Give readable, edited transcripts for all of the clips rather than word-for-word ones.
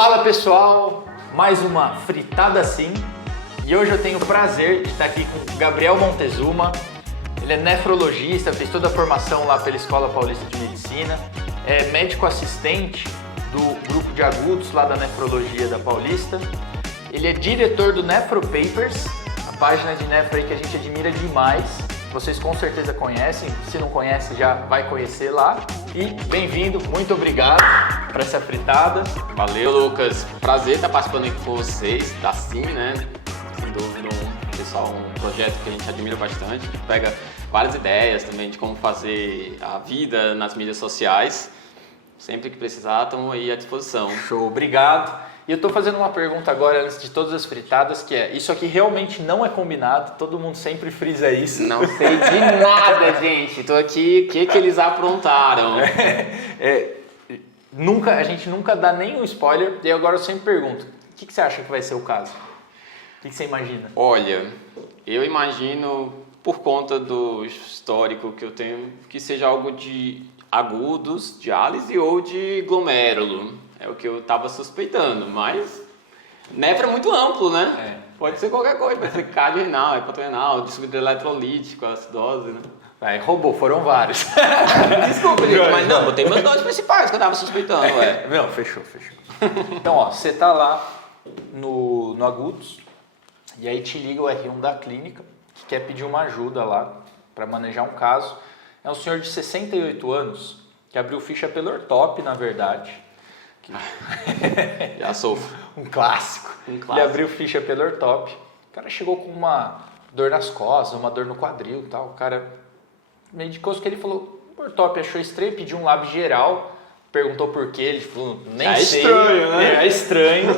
Fala pessoal, mais uma fritada sim. E hoje eu tenho o prazer de estar aqui com o Gabriel Montezuma. Ele é nefrologista, fez toda a formação lá pela Escola Paulista de Medicina, é médico assistente do grupo de agudos lá da nefrologia da Paulista. Ele é diretor do Nefro Papers, a página de nefro aí que a gente admira demais. Vocês com certeza conhecem, se não conhece já vai conhecer lá. E bem-vindo, muito obrigado por essa fritada. Valeu, Lucas. Prazer estar participando aqui com vocês, da CIM, né? Sem dúvida, um projeto que a gente admira bastante. A gente pega várias ideias também de como fazer a vida nas mídias sociais. Sempre que precisar, estamos aí à disposição. Show, obrigado. E eu estou fazendo uma pergunta agora, antes de todas as fritadas, que é, isso aqui realmente não é combinado, todo mundo sempre frisa isso. Não sei de nada, gente. Estou aqui, o que eles aprontaram? A gente nunca dá nenhum spoiler, e agora eu sempre pergunto, o que você acha que vai ser o caso? O que você imagina? Olha, eu imagino, por conta do histórico que eu tenho, que seja algo de agudos, diálise ou de glomérulo. É o que eu estava suspeitando, mas nefro é muito amplo, né? Pode ser qualquer coisa, pode ser cardio renal, hepatorenal, distúrbio eletrolítico, acidose, né? Roubou, foram vários. Desculpa, gente, mas não, botei meus dois principais que eu estava suspeitando, Não, fechou. Então, ó, você tá lá no agudos, e aí te liga o R1 da clínica, que quer pedir uma ajuda lá para manejar um caso. É um senhor de 68 anos, que abriu ficha pelo Ortop, na verdade. Já sofro. Um clássico. Ele abriu ficha pelo Ortop. O cara chegou com uma dor nas costas, uma dor no quadril e tal. O cara medicou isso que ele falou. O Ortop achou estranho, pediu um lab geral, perguntou por quê. Ele falou, nem sei. É estranho, né? É estranho.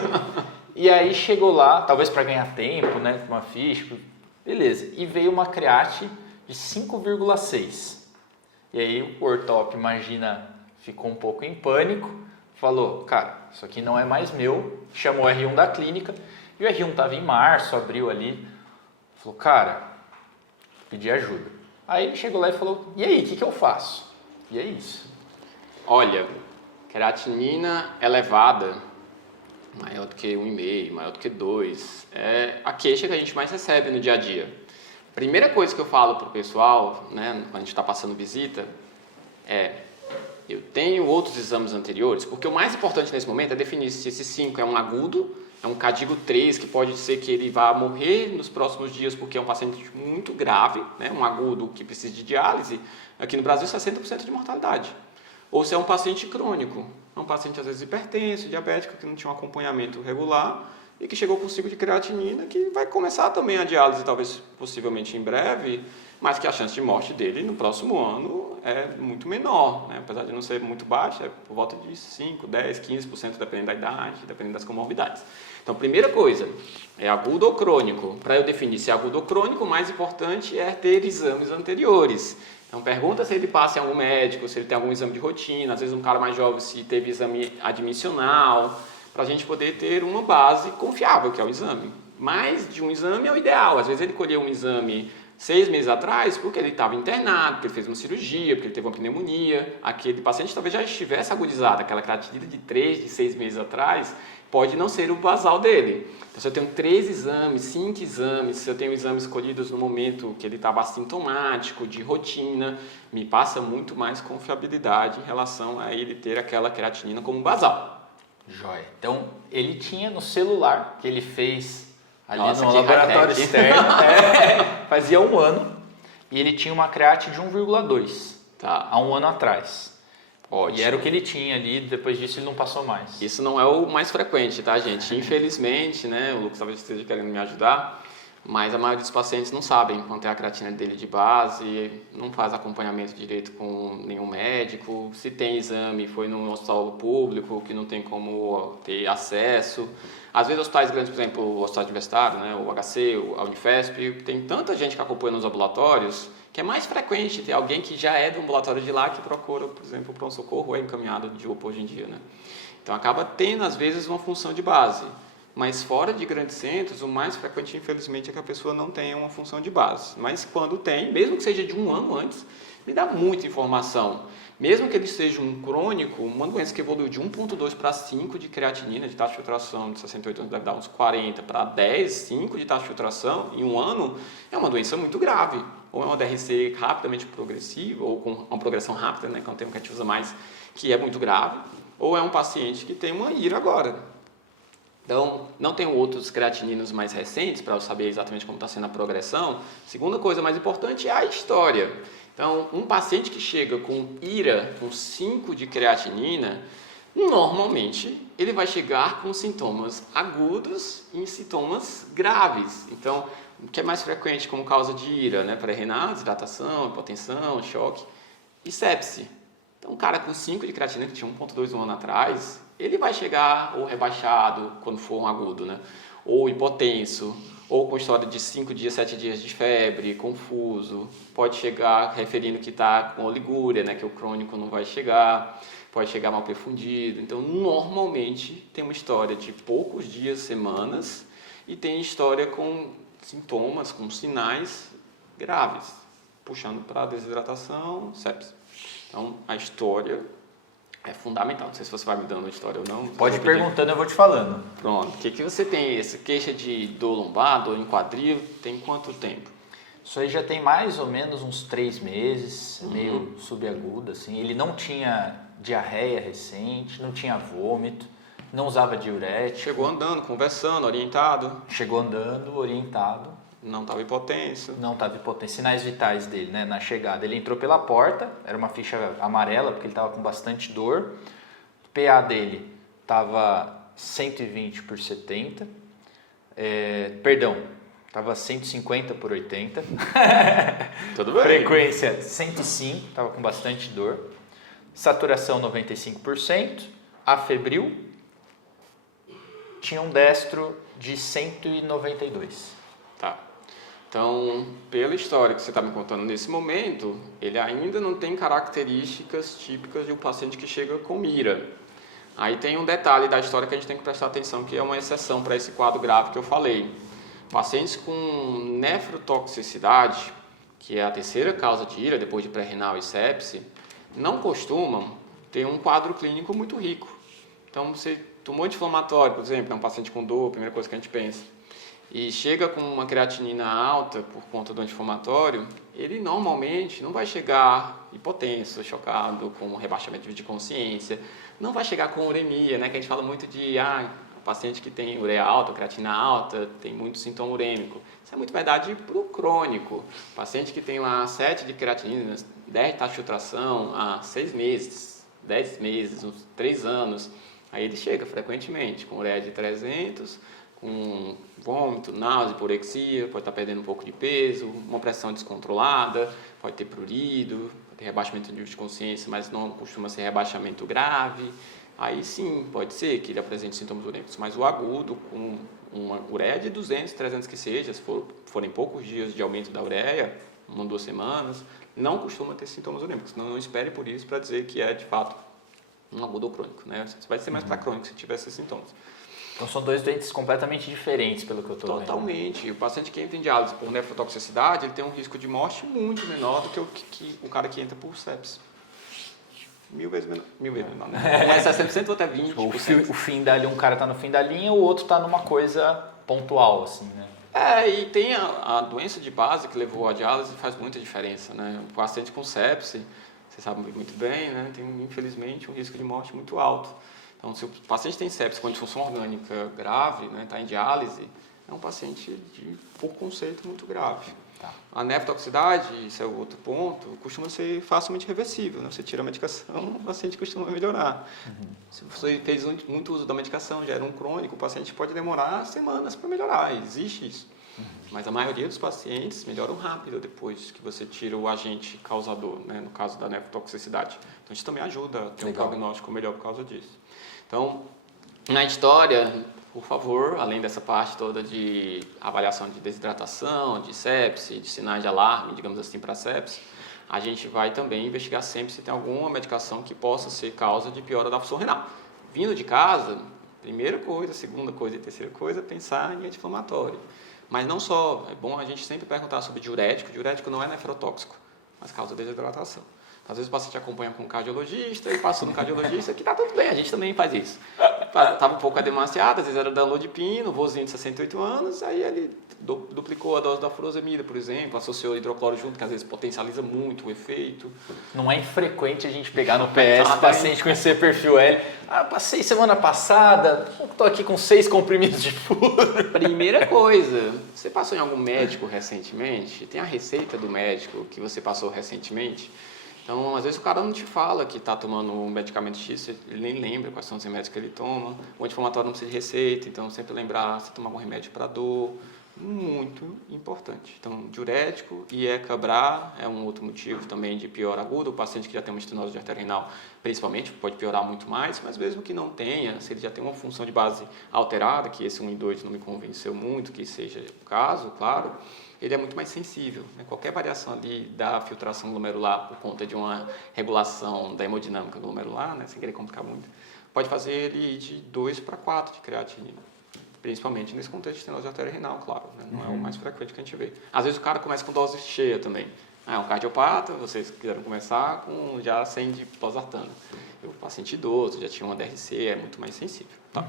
E aí chegou lá, talvez para ganhar tempo, né? Uma ficha. Beleza. E veio uma create de 5,6. E aí o Ortop, imagina, ficou um pouco em pânico. Falou, cara, isso aqui não é mais meu, chamou o R1 da clínica, e o R1 estava em março, abril ali, falou, cara, pedi ajuda. Aí ele chegou lá e falou, e aí, o que eu faço? E é isso. Olha, creatinina elevada, maior do que 1,5, maior do que 2, é a queixa que a gente mais recebe no dia a dia. Primeira coisa que eu falo pro pessoal, né, quando a gente está passando visita, eu tenho outros exames anteriores, porque o mais importante nesse momento é definir se esse 5 é um agudo, é um CADIGO 3, que pode ser que ele vá morrer nos próximos dias porque é um paciente muito grave, né? Um agudo que precisa de diálise, aqui no Brasil 60% de mortalidade. Ou se é um paciente crônico, é um paciente às vezes hipertenso, diabético, que não tinha um acompanhamento regular e que chegou com ciclo de creatinina, que vai começar também a diálise, talvez possivelmente em breve, mas que a chance de morte dele no próximo ano é muito menor, né? Apesar de não ser muito baixa, é por volta de 5, 10, 15%, dependendo da idade, dependendo das comorbidades. Então, primeira coisa, é agudo ou crônico? Para eu definir se é agudo ou crônico, o mais importante é ter exames anteriores. Então, pergunta se ele passa em algum médico, se ele tem algum exame de rotina, às vezes um cara mais jovem se teve exame admissional, para a gente poder ter uma base confiável, que é o exame. Mais de um exame é o ideal. Às vezes ele colheu um exame 6 meses atrás porque ele estava internado, porque ele fez uma cirurgia, porque ele teve uma pneumonia. Aquele paciente talvez já estivesse agudizado. Aquela creatinina de 3, de 6 meses atrás pode não ser o basal dele. Então, se eu tenho 3 exames, 5 exames, se eu tenho exames escolhidos no momento que ele estava assintomático, de rotina, me passa muito mais confiabilidade em relação a ele ter aquela creatinina como basal. Joia. Então, ele tinha no celular, que ele fez ali no que laboratório high-tech. externo, fazia um ano, e ele tinha uma create de 1,2, há um ano atrás. Ótimo. E era o que ele tinha ali, depois disso ele não passou mais. Isso não é o mais frequente, tá, gente? Infelizmente, né, o Lucas talvez esteja querendo me ajudar, mas a maioria dos pacientes não sabem quanto é a creatina dele de base, não faz acompanhamento direito com nenhum médico, se tem exame, foi num hospital público que não tem como ter acesso. Às vezes hospitais grandes, por exemplo, o Hospital Universitário, né, o HC, a Unifesp, tem tanta gente que acompanha nos ambulatórios que é mais frequente ter alguém que já é do ambulatório de lá que procura, por exemplo, pronto-socorro ou é encaminhado de UPA hoje em dia, né? Então acaba tendo às vezes uma função de base. Mas fora de grandes centros, o mais frequente, infelizmente, é que a pessoa não tenha uma função de base. Mas quando tem, mesmo que seja de um ano antes, me dá muita informação. Mesmo que ele seja um crônico, uma doença que evoluiu de 1,2 para 5 de creatinina, de taxa de filtração, de 68 anos deve dar uns 40 para 10, 5 de taxa de filtração em um ano, é uma doença muito grave. Ou é uma DRC rapidamente progressiva, ou com uma progressão rápida, né, que é um termo que a gente usa mais, que é muito grave, ou é um paciente que tem uma IRA agora. Então, não tenho outros creatininos mais recentes para eu saber exatamente como está sendo a progressão. Segunda coisa mais importante é a história. Então, um paciente que chega com IRA, com 5 de creatinina, normalmente ele vai chegar com sintomas agudos e sintomas graves. Então, o que é mais frequente como causa de IRA, né? Pré-renal, desidratação, hipotensão, choque e sepse. Então, um cara com 5 de creatinina, que tinha 1,2 um ano atrás, ele vai chegar ou rebaixado quando for um agudo, né? Ou hipotenso, ou com história de 5 dias, 7 dias de febre, confuso. Pode chegar referindo que está com oligúria, né? Que o crônico não vai chegar. Pode chegar mal perfundido. Então, normalmente, tem uma história de poucos dias, semanas, e tem história com sintomas, com sinais graves, puxando para desidratação, sepse. Então, a história é fundamental. Não sei se você vai me dando a história ou não. Pode ir perguntando, eu vou te falando. Pronto. O que você tem? Essa queixa de dor lombar, dor em quadril, tem quanto tempo? Isso aí já tem mais ou menos uns 3 meses, meio subagudo, assim. Ele não tinha diarreia recente, não tinha vômito, não usava diurético. Chegou andando, conversando, orientado? Chegou andando, orientado. Não estava hipotenso? Não estava hipotenso. Sinais vitais dele, né? Na chegada. Ele entrou pela porta, era uma ficha amarela, porque ele estava com bastante dor. O PA dele estava 120 por 70. Perdão, estava 150 por 80. Tudo bem. Frequência 105, estava com bastante dor. Saturação 95%. Afebril. Tinha um destro de 192. Tá. Então, pela história que você está me contando nesse momento, ele ainda não tem características típicas de um paciente que chega com mira. Aí tem um detalhe da história que a gente tem que prestar atenção, que é uma exceção para esse quadro grave que eu falei. Pacientes com nefrotoxicidade, que é a terceira causa de IRA, depois de pré-renal e sepse, não costumam ter um quadro clínico muito rico. Então, você tomou anti-inflamatório, por exemplo, é um paciente com dor, a primeira coisa que a gente pensa, e chega com uma creatinina alta por conta do anti-inflamatório, ele normalmente não vai chegar hipotenso, chocado, com rebaixamento de consciência, não vai chegar com uremia, né? Que a gente fala muito de paciente que tem ureia alta, creatina alta, tem muito sintoma urêmico. Isso é muito verdade para o crônico. Paciente que tem lá 7 de creatinina, 10 de taxa de filtração há 6 meses, 10 meses, uns 3 anos, aí ele chega frequentemente com ureia de 300, com vômito, náusea, hiporexia, pode estar perdendo um pouco de peso, uma pressão descontrolada, pode ter prurido, pode ter rebaixamento de nível de consciência, mas não costuma ser rebaixamento grave. Aí sim, pode ser que ele apresente sintomas urêmicos, mas o agudo, com uma ureia de 200, 300 que seja, se forem poucos dias de aumento da ureia, 1 ou 2 semanas, não costuma ter sintomas urêmicos. Não espere por isso para dizer que é, de fato, um agudo ou crônico, né? Vai ser mais para crônico se tiver esses sintomas. Então são dois doentes completamente diferentes, pelo que eu estou vendo. Totalmente. O paciente que entra em diálise por nefrotoxicidade, ele tem um risco de morte muito menor do que o cara que entra por sepsis. 1000 vezes menor. 1000 vezes menor, né? Um é 60% ou até 20%. O fim da linha, um cara está no fim da linha, o outro está numa coisa pontual, assim, né? E tem a doença de base que levou à diálise, faz muita diferença, né? O paciente com sepse, você sabe muito bem, né? Tem, infelizmente, um risco de morte muito alto. Então, se o paciente tem sepse com disfunção orgânica grave, né, está em diálise, é um paciente por conceito muito grave. Tá. A nefrotoxicidade, isso é o outro ponto, costuma ser facilmente reversível. Né? Você tira a medicação, o paciente costuma melhorar. Se você fez muito uso da medicação, já era um crônico, o paciente pode demorar semanas para melhorar, existe isso. Mas a maioria dos pacientes melhoram rápido depois que você tira o agente causador, né? No caso da nefrotoxicidade. Então, isso também ajuda a ter um prognóstico melhor por causa disso. Então, na história, por favor, além dessa parte toda de avaliação de desidratação, de sepse, de sinais de alarme, digamos assim, para sepse, a gente vai também investigar sempre se tem alguma medicação que possa ser causa de piora da função renal. Vindo de casa, primeira coisa, segunda coisa e terceira coisa, pensar em anti-inflamatório. Mas não só, é bom a gente sempre perguntar sobre diurético. Diurético não é nefrotóxico. mas causa desidratação. Às vezes o paciente acompanha com um cardiologista e passou no cardiologista que tá tudo bem, a gente também faz isso. Tava um pouco edemaciado, às vezes era danlodipino, vozinho de 68 anos, aí ele duplicou a dose da furosemida, por exemplo, associou hidrocloro junto, que às vezes potencializa muito o efeito. Não é infrequente a gente pegar no PS, paciente com esse perfil L. Passei semana passada, estou aqui com 6 comprimidos de furo. Primeira coisa, você passou em algum médico recentemente? Tem a receita do médico que você passou recentemente? Então, às vezes o cara não te fala que está tomando um medicamento X, ele nem lembra quais são os remédios que ele toma. O anti-inflamatório não precisa de receita, então sempre lembrar se tomar algum remédio para dor. Muito importante. Então, diurético e ECA-BRA é um outro motivo também de pior agudo. O paciente que já tem uma estenose de artéria renal, principalmente, pode piorar muito mais, mas mesmo que não tenha, se ele já tem uma função de base alterada, que esse 1 e 2 não me convenceu muito que seja o caso, claro, ele é muito mais sensível. Né? Qualquer variação ali da filtração glomerular por conta de uma regulação da hemodinâmica glomerular, né, sem querer complicar muito, pode fazer ele ir de 2 para 4 de creatinina. Principalmente nesse contexto de estenose de artéria renal, claro. Né? Não é o mais frequente que a gente vê. Às vezes o cara começa com dose cheia também. É um cardiopata, vocês quiseram começar com já 100 de losartana. O paciente idoso já tinha uma DRC, é muito mais sensível. Tá?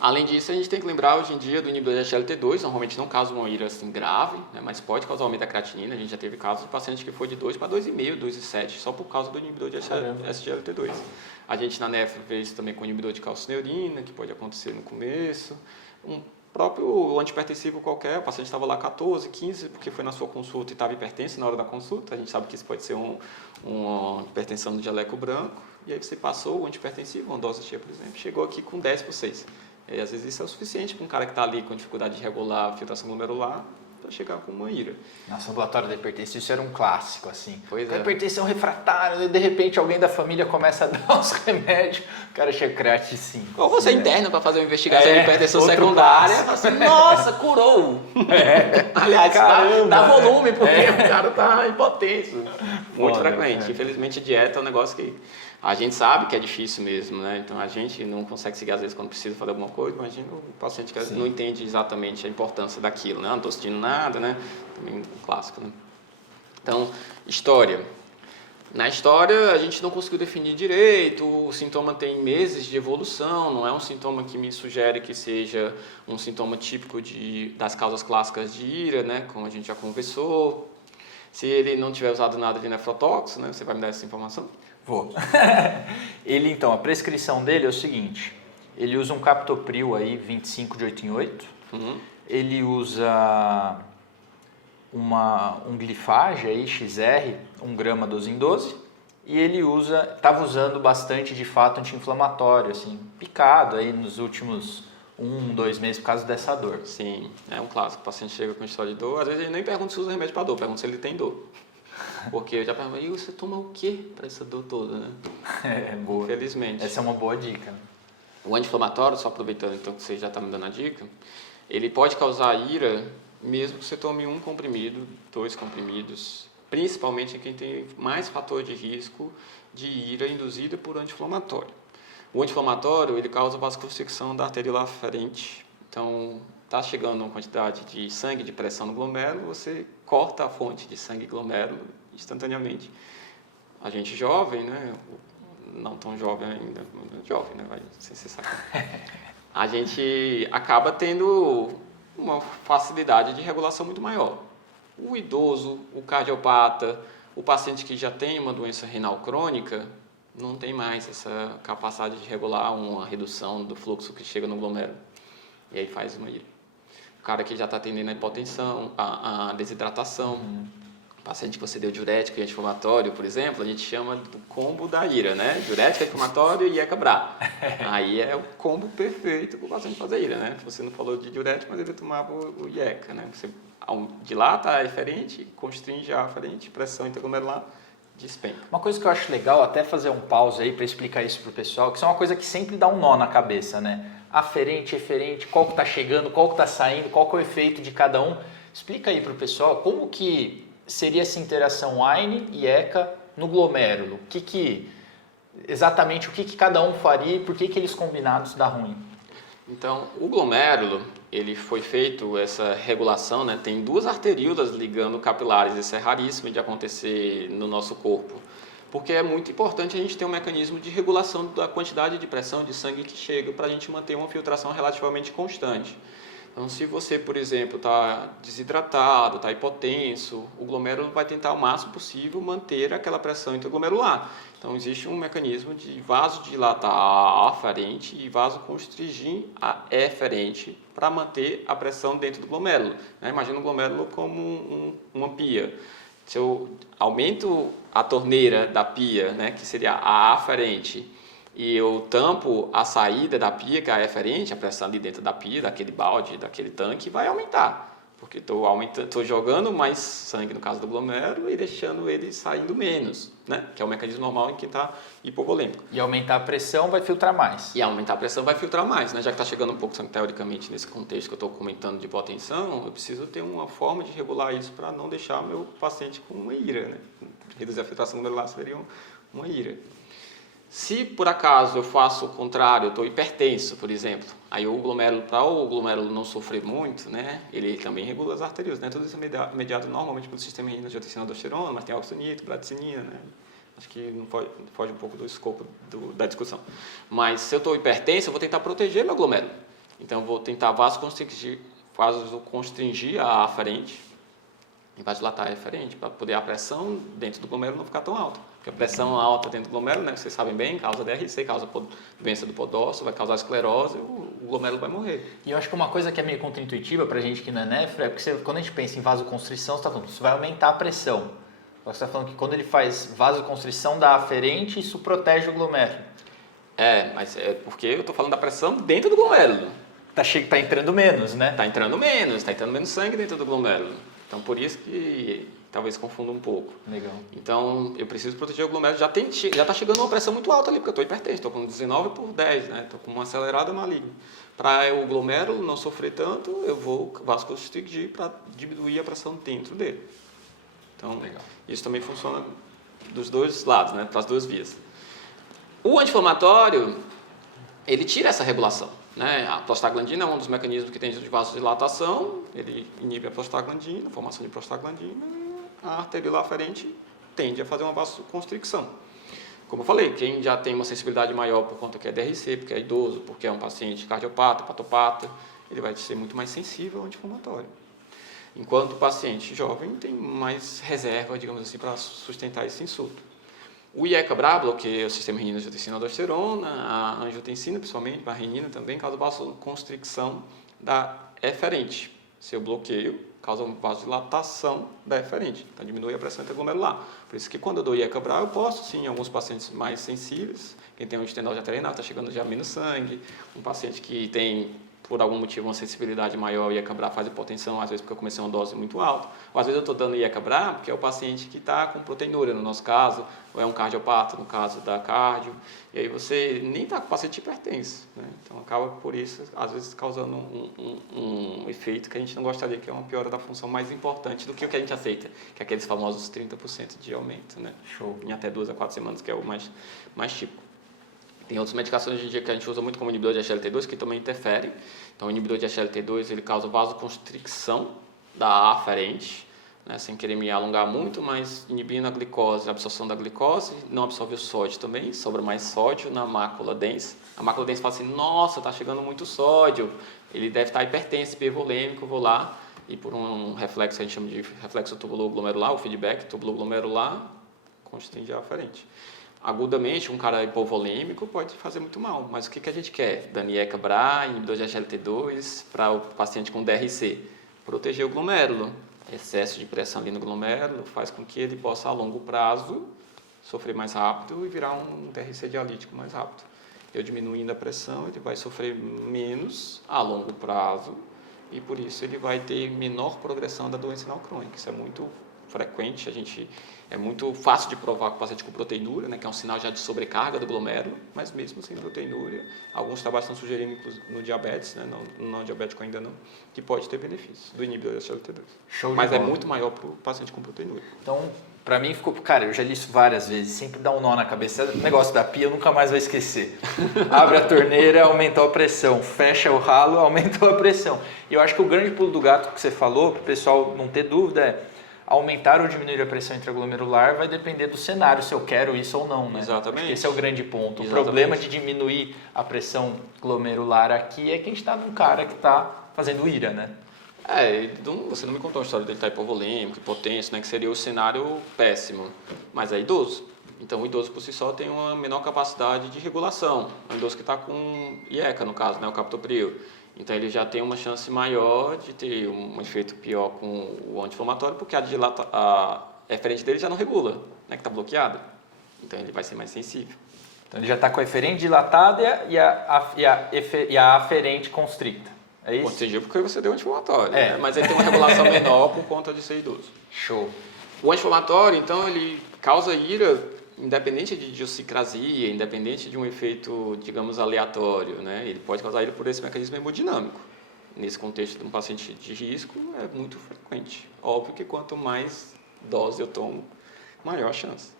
Além disso, a gente tem que lembrar hoje em dia do inibidor de SGLT2, normalmente não causa uma ira assim grave, né, mas pode causar aumento da creatinina. A gente já teve casos de paciente que foi de 2 para 2,5, 2,7, só por causa do inibidor de SGLT2. A gente na NEF vê isso também com o inibidor de calcineurina, que pode acontecer no começo. Um próprio antihipertensivo qualquer, o paciente estava lá 14, 15, porque foi na sua consulta e estava hipertenso na hora da consulta. A gente sabe que isso pode ser uma hipertensão do jaleco branco. E aí você passou o antihipertensivo, uma dose cheia, por exemplo, chegou aqui com 10 por 6. E às vezes isso é o suficiente para um cara que está ali com dificuldade de regular a filtração glomerular para chegar com uma ira. Nossa, ambulatório da hipertensão, isso era um clássico, assim. Pois é. Hipertensão refratária, de repente alguém da família começa a dar os remédios, o cara chega creatina 5. Ou você interna para fazer uma investigação de hipertensão secundária, fala assim, nossa, curou! Aliás, dá volume, porque o cara está hipotenso. Muito frequente. Infelizmente, dieta é um negócio que a gente sabe que é difícil mesmo, né? Então a gente não consegue seguir às vezes quando precisa fazer alguma coisa. Imagina o paciente que não entende exatamente a importância daquilo, né? Não estou sentindo nada, né? Também um clássico, né? Então, história. Na história a gente não conseguiu definir direito, o sintoma tem meses de evolução, não é um sintoma que me sugere que seja um sintoma típico das causas clássicas de ira, né? Como a gente já conversou. Se ele não tiver usado nada de nefrotóxico, né? Você vai me dar essa informação? Vou. Ele, então, a prescrição dele é o seguinte, ele usa um captopril aí, 25 de 8 em 8, ele usa um glifage aí, XR, 1 grama 12 em 12, e ele estava usando bastante de fato anti-inflamatório, assim, picado aí nos últimos 1, 2 meses por causa dessa dor. Sim, é um clássico, o paciente chega com história de dor, às vezes ele nem pergunta se usa remédio para dor, pergunta se ele tem dor. Porque eu já pergunto, e você toma o quê para essa dor toda, né? É boa. Felizmente. Essa é uma boa dica. Né? O anti-inflamatório, só aproveitando então que você já está me dando a dica, ele pode causar ira mesmo que você tome 1 comprimido, 2 comprimidos, principalmente em quem tem mais fator de risco de ira induzida por anti-inflamatório. O anti-inflamatório, ele causa vasculocicção da arteriolar aferente, então está chegando uma quantidade de sangue, de pressão no glomérulo, você corta a fonte de sangue glomérulo instantaneamente. A gente jovem, né? Não tão jovem ainda, jovem, né? Vai, sem ser sacanagem. A gente acaba tendo uma facilidade de regulação muito maior. O idoso, o cardiopata, o paciente que já tem uma doença renal crônica, não tem mais essa capacidade de regular uma redução do fluxo que chega no glomérulo. E aí faz uma ira. O cara que já está tendendo a hipotensão, a desidratação, paciente que você deu diurético e anti-inflamatório, por exemplo, a gente chama do combo da ira, né? Diurético, anti-inflamatório e ECA-BRA. Aí é o combo perfeito para o paciente fazer ira, né? Você não falou de diurético, mas ele tomava o IECA, né? Você dilata a eferente, constringe a aferente, pressão interglomerular, despenca. Uma coisa que eu acho legal, até fazer um pause aí para explicar isso para o pessoal, que isso é uma coisa que sempre dá um nó na cabeça, né? Aferente, eferente, qual que está chegando, qual que está saindo, qual que é o efeito de cada um. Explica aí para o pessoal como que seria essa interação AINE e ECA no glomérulo. Exatamente o que cada um faria e por que eles combinados dá ruim? Então, o glomérulo, ele foi feito, essa regulação, né? Tem duas arteríolas ligando capilares, isso é raríssimo de acontecer no nosso corpo, porque é muito importante a gente ter um mecanismo de regulação da quantidade de pressão de sangue que chega para a gente manter uma filtração relativamente constante. Então, se você, por exemplo, está desidratado, está hipotenso, o glomérulo vai tentar o máximo possível manter aquela pressão intraglomerular. Então, existe um mecanismo de vasodilatar a aferente e vasoconstrigir a eferente para manter a pressão dentro do glomérulo. Imagina o glomérulo como uma pia. Se eu aumento a torneira da pia, que seria a aferente, e eu tampo a saída da pia, que é a eferente, a pressão ali dentro da pia, daquele balde, daquele tanque, vai aumentar. Porque estou jogando mais sangue, no caso do glomérulo, e deixando ele saindo menos, que é o mecanismo normal em quem está hipovolêmico. E aumentar a pressão vai filtrar mais. E aumentar a pressão vai filtrar mais, Já que está chegando um pouco sangue teoricamente nesse contexto que eu estou comentando de hipotensão, eu preciso ter uma forma de regular isso para não deixar meu paciente com uma ira, Reduzir a filtração glomerular seria uma ira. Se por acaso eu faço o contrário, eu estou hipertenso, por exemplo, aí o glomérulo, para o glomérulo não sofrer muito, ele também regula as arterias, Tudo isso é mediado normalmente pelo sistema renina-angiotensina aldosterona, mas tem oxonito, bradicinina, Acho que não foge um pouco do escopo da discussão. Mas se eu estou hipertenso, eu vou tentar proteger meu glomérulo. Então eu vou tentar vasoconstringir a aferente e vasodilatar a eferente, para poder a pressão dentro do glomérulo não ficar tão alta. Porque a pressão alta dentro do glomérulo, vocês sabem bem, causa DRC, causa doença do podócito, vai causar esclerose, o glomérulo vai morrer. E eu acho que uma coisa que é meio contraintuitiva para a gente que não é nefro é porque quando a gente pensa em vasoconstrição, você está falando que isso vai aumentar a pressão. Você está falando que quando ele faz vasoconstrição da aferente, isso protege o glomérulo. Mas é porque eu estou falando da pressão dentro do glomérulo. Tá entrando menos, Está entrando menos sangue dentro do glomérulo. Então, por isso que talvez confunda um pouco. Legal. Então, eu preciso proteger o glomérulo. Já está chegando uma pressão muito alta ali, porque eu estou hipertenso. Estou com 19 por 10, Estou com uma acelerada maligna. Para o glomérulo não sofrer tanto, eu vou vasoconstrigir para diminuir a pressão dentro dele. Então, legal. Isso também funciona dos dois lados, para as duas vias. O anti-inflamatório, ele tira essa regulação. A prostaglandina é um dos mecanismos que tem de vasodilatação, ele inibe a prostaglandina, a formação de prostaglandina, a arteríola aferente tende a fazer uma vasoconstricção. Como eu falei, quem já tem uma sensibilidade maior por conta que é DRC, porque é idoso, porque é um paciente cardiopata, hepatopata, ele vai ser muito mais sensível ao anti-inflamatório. Enquanto o paciente jovem tem mais reserva, digamos assim, para sustentar esse insulto. O IECA-BRA bloqueia o sistema renina-angiotensina aldosterona, a angiotensina, principalmente, a renina também, causa vasoconstricção da eferente. Se eu bloqueio, causa vasodilatação da eferente, então diminui a pressão intraglomerular. Por isso que quando eu dou IECA-BRA, eu posso, sim, em alguns pacientes mais sensíveis, quem tem um estenose arterial está chegando já menos sangue, um paciente que tem, por algum motivo, uma sensibilidade maior, IECA-BRA faz hipotensão, às vezes porque eu comecei uma dose muito alta, ou às vezes eu estou dando IECA-BRA porque é o paciente que está com proteinúria, no nosso caso, ou é um cardiopata, no caso da cardio, e aí você nem está com o paciente hipertenso, Então acaba por isso, às vezes, causando um efeito que a gente não gostaria, que é uma piora da função mais importante do que o que a gente aceita, que é aqueles famosos 30% de aumento, Show. Em até 2 a 4 semanas, que é o mais típico. Tem outras medicações hoje em dia que a gente usa muito como inibidor de SGLT2 que também interferem. Então, o inibidor de SGLT2 ele causa vasoconstricção da aferente, sem querer me alongar muito, mas inibindo a glicose, a absorção da glicose, não absorve o sódio também, sobra mais sódio na mácula densa. A mácula densa fala assim, nossa, está chegando muito sódio, ele deve estar hipertenso, hipervolêmico, vou lá, e por um reflexo, que a gente chama de reflexo tubuloglomerular, o feedback tubuloglomerular, constringe a aferente. Agudamente, um cara hipovolêmico pode fazer muito mal, mas o que a gente quer? Dando IECA-BRA, inibidor de SGLT2 para o paciente com DRC? Proteger o glomérulo. Excesso de pressão ali no glomérulo faz com que ele possa, a longo prazo, sofrer mais rápido e virar um DRC dialítico mais rápido. Eu diminuindo a pressão, ele vai sofrer menos a longo prazo e, por isso, ele vai ter menor progressão da doença renal crônica. Isso é muito frequente, é muito fácil de provar com o paciente com proteinúria, que é um sinal já de sobrecarga do glomérulo, mas mesmo sem proteinúria, alguns trabalhos estão sugerindo no diabetes, não diabético ainda não, que pode ter benefícios do inibidor da SGLT2. Mas é muito maior para o paciente com proteinúria. Então, Pra mim ficou, cara, eu já li isso várias vezes, sempre dá um nó na cabeça. O negócio da pia eu nunca mais vou esquecer. Abre a torneira, aumentou a pressão. Fecha o ralo, aumentou a pressão. E eu acho que o grande pulo do gato que você falou, para o pessoal não ter dúvida, é aumentar ou diminuir a pressão intraglomerular vai depender do cenário, se eu quero isso ou não, né? Exatamente. Esse é o grande ponto. Exatamente. O problema de diminuir a pressão glomerular aqui é que a gente está num cara que está fazendo IRA, né? Você não me contou a história dele estar hipovolêmico, hipotenso, né, que seria o cenário péssimo, mas é idoso. Então, o idoso por si só tem uma menor capacidade de regulação. É um idoso que está com IECA, no caso, né, o captopril. Então, ele já tem uma chance maior de ter um efeito pior com o anti-inflamatório, porque a eferente dele já não regula, né, que está bloqueada. Então, ele vai ser mais sensível. Então, ele já está com a eferente dilatada e a aferente constricta. É isso? Constrangeu porque você deu anti-inflamatório, né? Mas ele tem uma regulação menor por conta de ser idoso. Show. O anti-inflamatório, então, ele causa ira independente de idiosincrasia, independente de um efeito, digamos, aleatório, né? Ele pode causar ira por esse mecanismo hemodinâmico. Nesse contexto de um paciente de risco, é muito frequente. Óbvio que quanto mais dose eu tomo, maior a chance.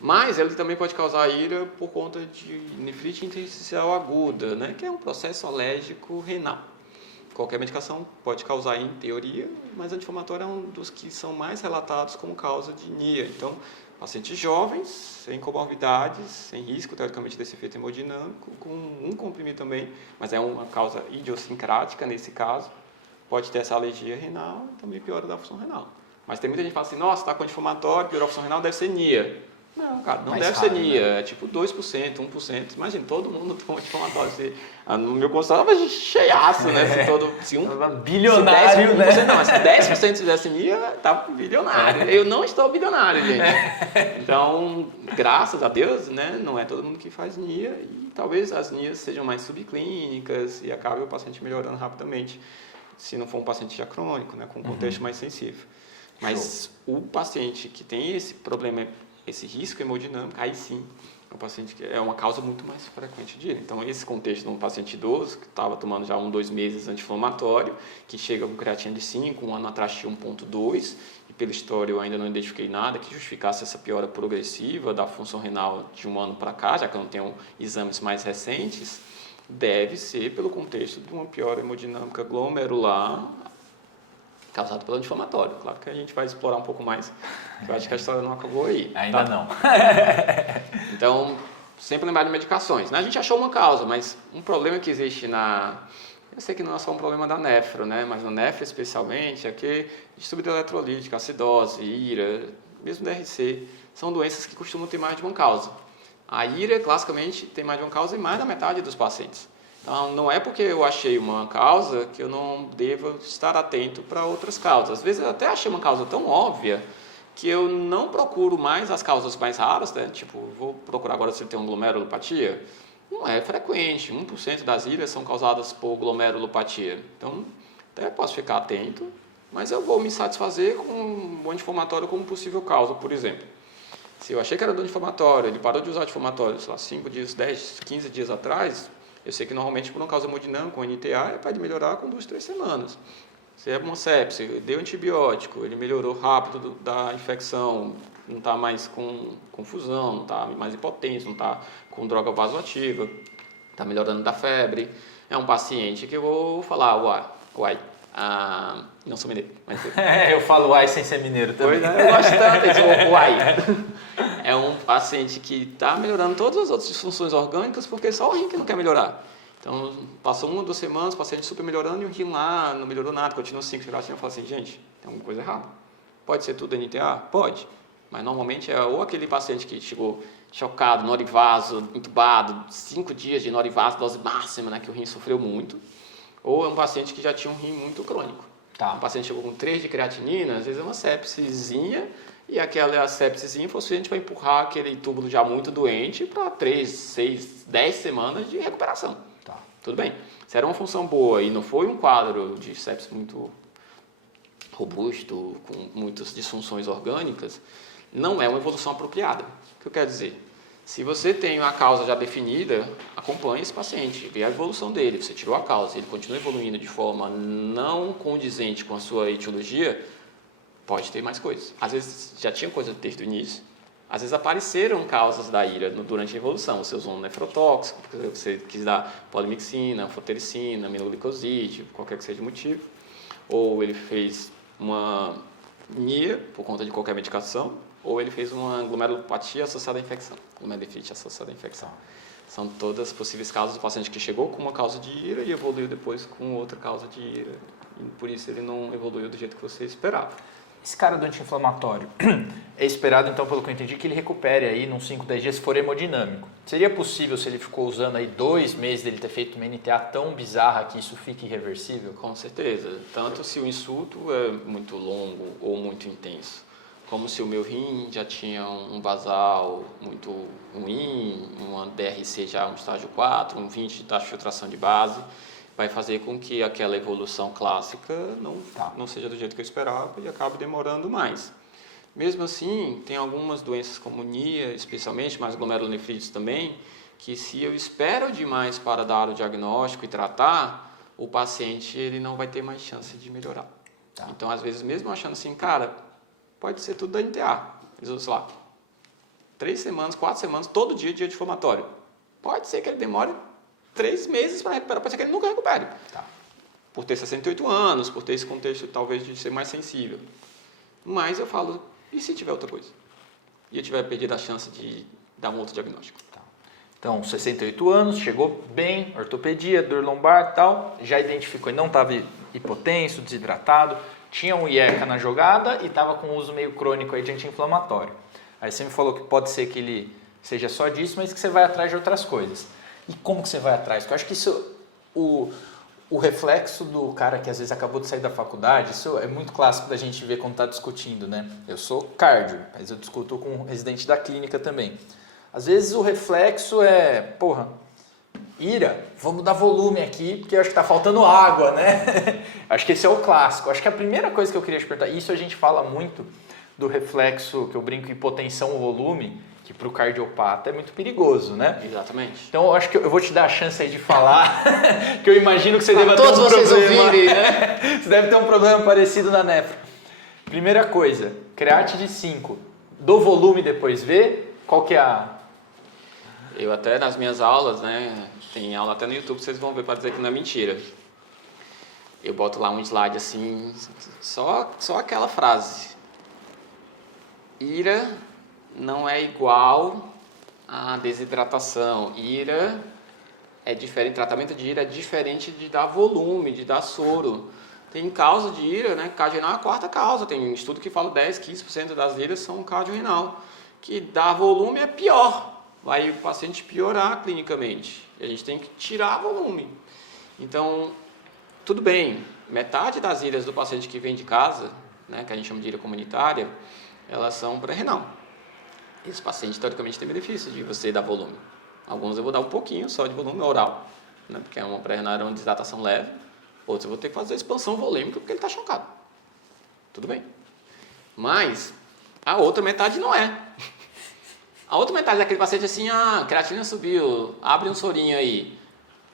Mas ele também pode causar ira por conta de nefrite intersticial aguda, né? Que é um processo alérgico renal. Qualquer medicação pode causar, em teoria, mas anti-inflamatório é um dos que são mais relatados como causa de NIA. Então, pacientes jovens, sem comorbidades, sem risco, teoricamente, desse efeito hemodinâmico, com um comprimido também, mas é uma causa idiosincrática nesse caso, pode ter essa alergia renal e também piora da função renal. Mas tem muita gente que fala assim, nossa, está com anti-inflamatório, piorou a função renal, deve ser NIA. Não, cara, não mais deve raro, ser NIA, né? É tipo 2%, 1%. Imagina, todo mundo toma anti-inflamatório. No meu consultório estava cheiaço, né? Se bilionário, se 10%, né? Não, mas se 10% tivesse NIA, estava bilionário. Eu não estou bilionário, gente. Então, graças a Deus, né? Não é todo mundo que faz NIA e talvez as NIAs sejam mais subclínicas e acabe o paciente melhorando rapidamente, se não for um paciente já crônico, né? Com um contexto mais sensível. Mas o paciente que tem esse problema, esse risco hemodinâmico, aí sim, é um paciente que é uma causa muito mais frequente de ira. Então, esse contexto de um paciente idoso, que estava tomando já 2 meses anti-inflamatório, que chega com creatina de 5, um ano atrás tinha 1,2, e pela história eu ainda não identifiquei nada que justificasse essa piora progressiva da função renal de um ano para cá, já que eu não tenho exames mais recentes, deve ser pelo contexto de uma piora hemodinâmica glomerular causado pelo anti-inflamatório. Claro que a gente vai explorar um pouco mais, eu acho que a história não acabou aí. Ainda não. Então, sempre lembrar de medicações. Né? A gente achou uma causa, mas um problema que existe eu sei que não é só um problema da nefro, né? Mas na nefro especialmente, é que distúrbio eletrolítico, acidose, ira, mesmo DRC, são doenças que costumam ter mais de uma causa. A ira, classicamente, tem mais de uma causa em mais da metade dos pacientes. Então, não é porque eu achei uma causa que eu não devo estar atento para outras causas. Às vezes, eu até achei uma causa tão óbvia que eu não procuro mais as causas mais raras, né? Tipo, vou procurar agora se ele tem uma glomerulopatia. Não é frequente, 1% das iras são causadas por glomerulopatia. Então, até posso ficar atento, mas eu vou me satisfazer com o anti-inflamatório como possível causa, por exemplo. Se eu achei que era do anti-inflamatório, ele parou de usar anti-inflamatório, sei lá, 5 dias, 10, 15 dias atrás, eu sei que normalmente por uma causa hemodinâmica, um NTA, ele pode melhorar com 2, 3 semanas. Se é uma sepse, deu antibiótico, ele melhorou rápido da infecção, não está mais com confusão, não está mais hipotenso, não está com droga vasoativa, está melhorando da febre. É um paciente que eu vou falar, não sou mineiro. Mas eu falo uai sem ser mineiro também. Pois é, eu gosto tanto desse uai. É um paciente que está melhorando todas as outras disfunções orgânicas porque só o rim que não quer melhorar. Então, passou 1 ou 2 semanas, o paciente super melhorando e o rim lá não melhorou nada, continua 5 de creatina. Eu falo assim, gente, tem alguma coisa errada. Pode ser tudo NTA? Pode. Mas normalmente é ou aquele paciente que chegou chocado, norivaso, entubado, 5 dias de norivaso, dose máxima, né, que o rim sofreu muito, ou é um paciente que já tinha um rim muito crônico. Tá. Um paciente chegou com 3 de creatinina, às vezes é uma sepsezinha, e aquela sepsezinha foi suficiente para empurrar aquele túbulo já muito doente para 3, 6, 10 semanas de recuperação. Tá. Tudo bem. Se era uma função boa e não foi um quadro de sepse muito robusto, com muitas disfunções orgânicas, não é uma evolução apropriada. O que eu quero dizer? Se você tem a causa já definida, acompanhe esse paciente, vê a evolução dele. Você tirou a causa, ele continua evoluindo de forma não condizente com a sua etiologia, Pode ter mais coisas. Às vezes já tinha coisa desde o início. Às vezes apareceram causas da ira durante a evolução. Você usou um nefrotóxico, porque você quis dar polimixina, anfotericina, aminoglicoside, qualquer que seja o motivo. Ou ele fez uma anemia por conta de qualquer medicação, ou ele fez uma glomerulopatia associada à infecção, glomerulonefrite associada à infecção. São todas possíveis causas do paciente que chegou com uma causa de ira e evoluiu depois com outra causa de ira. E por isso ele não evoluiu do jeito que você esperava. Esse cara do anti-inflamatório, é esperado então, pelo que eu entendi, que ele recupere aí nos 5, 10 dias se for hemodinâmico. Seria possível, se ele ficou usando aí 2 meses dele ter feito uma NTA tão bizarra que isso fique irreversível? Com certeza. Tanto se o insulto é muito longo ou muito intenso, como se o meu rim já tinha um basal muito ruim, uma DRC já um estágio 4, um 20 de taxa de filtração de base, vai fazer com que aquela evolução clássica não seja do jeito que eu esperava e acabe demorando mais. Mesmo assim, tem algumas doenças como NIA, especialmente, mas glomerulonefrites também, que se eu espero demais para dar o diagnóstico e tratar, o paciente ele não vai ter mais chance de melhorar. Então, às vezes, mesmo achando assim, cara, pode ser tudo da NTA. Eles usam, sei lá, 3 semanas, 4 semanas, todo dia de inflamatório. Pode ser que ele demore 3 meses para recuperar, pode ser que ele nunca recupere. Por ter 68 anos, por ter esse contexto talvez de ser mais sensível. Mas eu falo, e se tiver outra coisa? E eu tiver perdido a chance de dar um outro diagnóstico? Então, 68 anos, chegou bem, ortopedia, dor lombar e tal, já identificou, ele não estava hipotenso, desidratado, tinha um IECA na jogada e estava com uso meio crônico aí de anti-inflamatório. Aí você me falou que pode ser que ele seja só disso, mas que você vai atrás de outras coisas. E como que você vai atrás? Porque eu acho que isso, o reflexo do cara que às vezes acabou de sair da faculdade, isso é muito clássico da gente ver quando está discutindo, né? Eu sou cardio, mas eu discuto com um residente da clínica também. Às vezes o reflexo é, ira, vamos dar volume aqui, porque eu acho que está faltando água, né? Acho que esse é o clássico. Acho que a primeira coisa que eu queria te perguntar, isso a gente fala muito do reflexo, que eu brinco, hipotensão-volume, que para o cardiopata é muito perigoso, né? Exatamente. Então, eu acho que eu vou te dar a chance aí de falar, que eu imagino que você deva ter um todos vocês problema. ouvirem, né? Você deve ter um problema parecido na nefro. Primeira coisa, create de 5. Do volume depois vê, qual que é a... Eu até nas minhas aulas, né, tem aula até no YouTube, vocês vão ver para dizer que não é mentira. Eu boto lá um slide assim, só aquela frase. Ira não é igual a desidratação. Ira é diferente, tratamento de ira é diferente de dar volume, de dar soro. Tem causa de ira, né? Cardiorenal é a quarta causa. Tem um estudo que fala 10, 15% das iras são cardiorenal. Que dar volume é pior. Vai o paciente piorar clinicamente. E a gente tem que tirar volume. Então, tudo bem. Metade das iras do paciente que vem de casa, né, que a gente chama de ira comunitária, elas são pré-renal. Esse paciente, teoricamente, tem benefício de você dar volume. Alguns eu vou dar um pouquinho só de volume oral, né, porque é uma pré-renal, é uma desidratação leve. Outros eu vou ter que fazer expansão volêmica porque ele está chocado. Tudo bem. Mas a outra metade não é. A outra metade daquele paciente assim, a creatina subiu, abre um sorinho aí.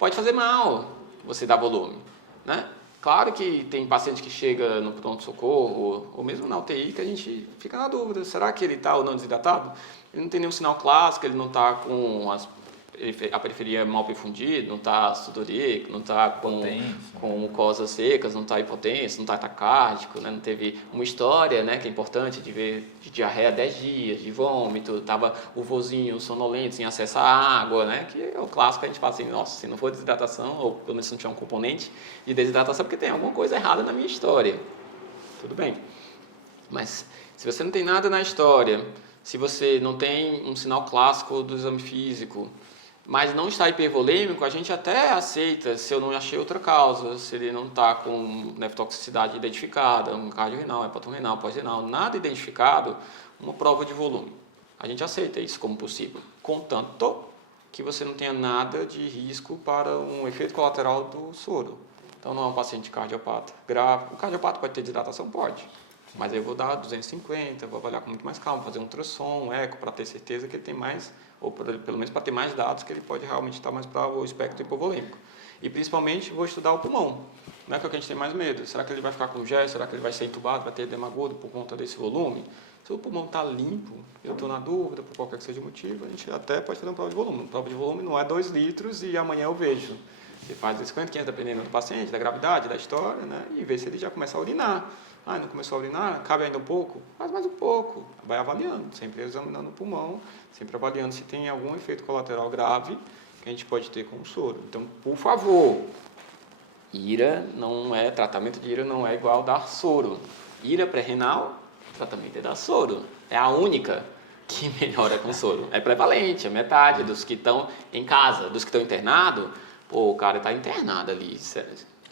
Pode fazer mal você dar volume, né? Claro que tem paciente que chega no pronto-socorro ou mesmo na UTI que a gente fica na dúvida. Será que ele está ou não desidratado? Ele não tem nenhum sinal clássico, ele não está com a periferia mal perfundida, não está sudoríaco, não está com mucosas secas, não está hipotenso, não está taquicárdico, né? Não teve uma história, né, que é importante de ver de diarreia 10 dias, de vômito, estava o vozinho sonolento, sem acesso à água, né, que é o clássico que a gente fala assim, nossa, se não for desidratação, ou pelo menos se não tiver um componente de desidratação, porque tem alguma coisa errada na minha história. Tudo bem. Mas se você não tem nada na história, se você não tem um sinal clássico do exame físico, mas não está hipervolêmico, a gente até aceita se eu não achei outra causa, se ele não está com nefrotoxicidade identificada, um cardiorenal, hepatorenal, pós-renal, nada identificado, uma prova de volume. A gente aceita isso como possível, contanto que você não tenha nada de risco para um efeito colateral do soro. Então não é um paciente cardiopata grave. O cardiopata pode ter desidratação? Pode. Mas aí eu vou dar 250, vou avaliar com muito mais calma, fazer um ultrassom, um eco, para ter certeza que ele tem mais, ou pelo menos para ter mais dados que ele pode realmente estar mais para o espectro hipovolêmico. E principalmente vou estudar o pulmão. Não é que é o que a gente tem mais medo. Será que ele vai ficar com gesto? Será que ele vai ser entubado, vai ter edema agudo por conta desse volume? Se o pulmão está limpo, eu estou na dúvida, por qualquer que seja o motivo, a gente até pode fazer uma prova de volume. Uma prova de volume não é 2 litros e amanhã eu vejo. Você faz 50, 500, dependendo do paciente, da gravidade, da história, né? E vê se ele já começa a urinar. Ah, não começou a urinar? Cabe ainda um pouco? Faz mais um pouco. Vai avaliando, sempre examinando o pulmão, sempre avaliando se tem algum efeito colateral grave que a gente pode ter com o soro. Então, por favor, tratamento de IRA não é igual dar soro. IRA pré-renal, tratamento é dar soro. É a única que melhora com soro. É prevalente, é metade dos que estão em casa, dos que estão internados. Pô, o cara está internado ali.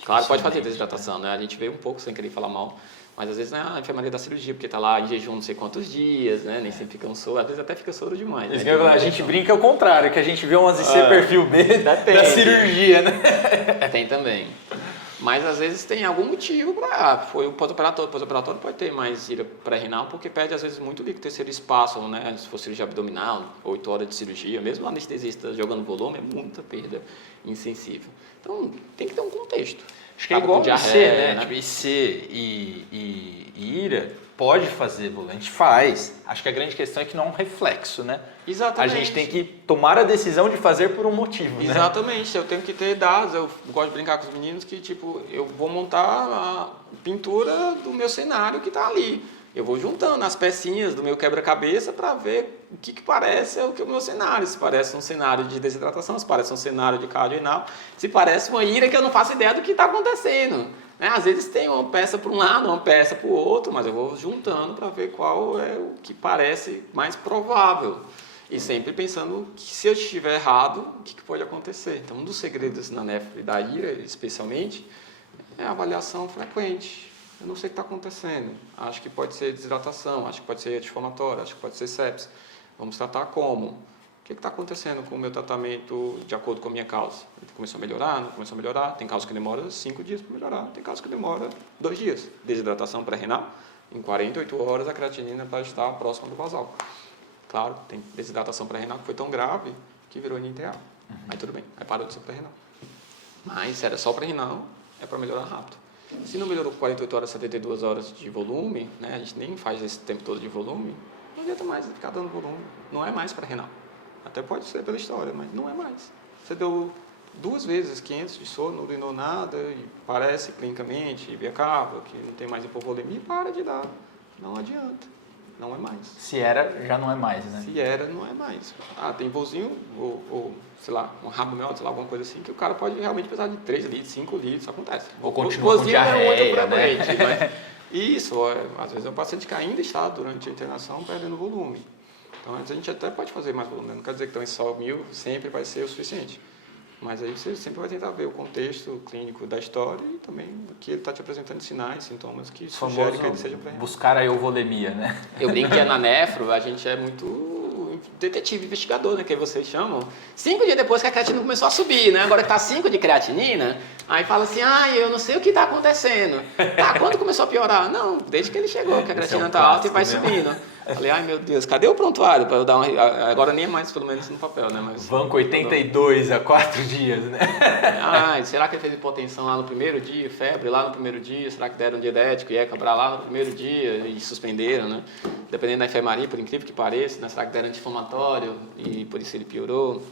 Claro, pode fazer desidratação, né? A gente vê um pouco sem querer falar mal. Mas às vezes a enfermaria da cirurgia, porque está lá em jejum não sei quantos dias, né? Nem sempre fica um soro, às vezes até fica soro demais. Né? A gente brinca ao contrário, que a gente vê umas IC perfil B da cirurgia, né? Tem também. Mas às vezes tem algum motivo para. Foi o pós-operatório. O pós-operatório pode ter mais IRA pré-renal, porque perde às vezes muito líquido terceiro espaço, né? Se for cirurgia abdominal, 8 horas de cirurgia, mesmo o anestesista jogando volume, é muita perda insensível. Então tem que ter um contexto. Acho que é igual IC, né? Tipo, IC e IRA pode fazer volume, a gente faz. Acho que a grande questão é que não é um reflexo, né? Exatamente. A gente tem que tomar a decisão de fazer por um motivo, né? Exatamente. Eu tenho que ter dados. Eu gosto de brincar com os meninos que, tipo, eu vou montar a pintura do meu cenário que está ali. Eu vou juntando as pecinhas do meu quebra-cabeça para ver o que parece o meu cenário. Se parece um cenário de desidratação, se parece um cenário de cardiorenal, se parece uma IRA que eu não faço ideia do que está acontecendo. Né? Às vezes tem uma peça para um lado, uma peça para o outro, mas eu vou juntando para ver qual é o que parece mais provável. E sempre pensando que se eu estiver errado, o que pode acontecer. Então, um dos segredos na nefro e da IRA, especialmente, é a avaliação frequente. Eu não sei o que está acontecendo. Acho que pode ser desidratação, acho que pode ser anti-inflamatório, acho que pode ser sepsis. Vamos tratar como? O que está acontecendo com o meu tratamento de acordo com a minha causa? Ele começou a melhorar, não começou a melhorar? Tem casos que demora 5 dias para melhorar, tem casos que demora 2 dias. Desidratação pré-renal, em 48 horas a creatinina vai estar próxima do basal. Claro, tem desidratação pré-renal que foi tão grave que virou NTA. Aí tudo bem, aí parou de ser pré-renal. Mas se era só pré-renal, é para melhorar rápido. Se não melhorou 48 horas, 72 horas de volume, né, a gente nem faz esse tempo todo de volume, não adianta mais ficar dando volume. Não é mais para renal. Até pode ser pela história, mas não é mais. Você deu 2 vezes 500 de soro, não urinou nada, e parece clinicamente, via cava, que não tem mais hipovolemia, para de dar. Não adianta. Não é mais. Se era, já não é mais, né? Se era, não é mais. Ah, tem vozinho, ou sei lá, um rabo mel, sei lá, alguma coisa assim, que o cara pode realmente precisar de 3 litros, 5 litros, isso acontece. Ou continua com diarreia, né? Isso, às vezes é um paciente que ainda está durante a internação perdendo volume. Então, a gente até pode fazer mais volume, não quer dizer que então, só 1.000 sempre vai ser o suficiente. Mas aí você sempre vai tentar ver o contexto clínico da história e também que ele está te apresentando sinais, sintomas que sugerem que ele seja pré-renal. Buscar a euvolemia, né? Eu brinco que na nefro, a gente é muito detetive investigador, né, que vocês chamam. 5 dias depois que a creatinina começou a subir, né? Agora que está 5 de creatinina, aí fala assim, eu não sei o que está acontecendo. Quando começou a piorar? Não, desde que ele chegou, que a creatinina está alta e vai subindo. Falei, ai meu Deus, cadê o prontuário para eu dar uma... Agora nem é mais, pelo menos no papel, né? Mas, Banco 82 há 4 dias, né? Será que ele fez hipotensão lá no primeiro dia, febre lá no primeiro dia? Será que deram um diurético e ECA lá no primeiro dia e suspenderam, né? Dependendo da enfermaria, por incrível que pareça, né? Será que deram anti-inflamatório e por isso ele piorou?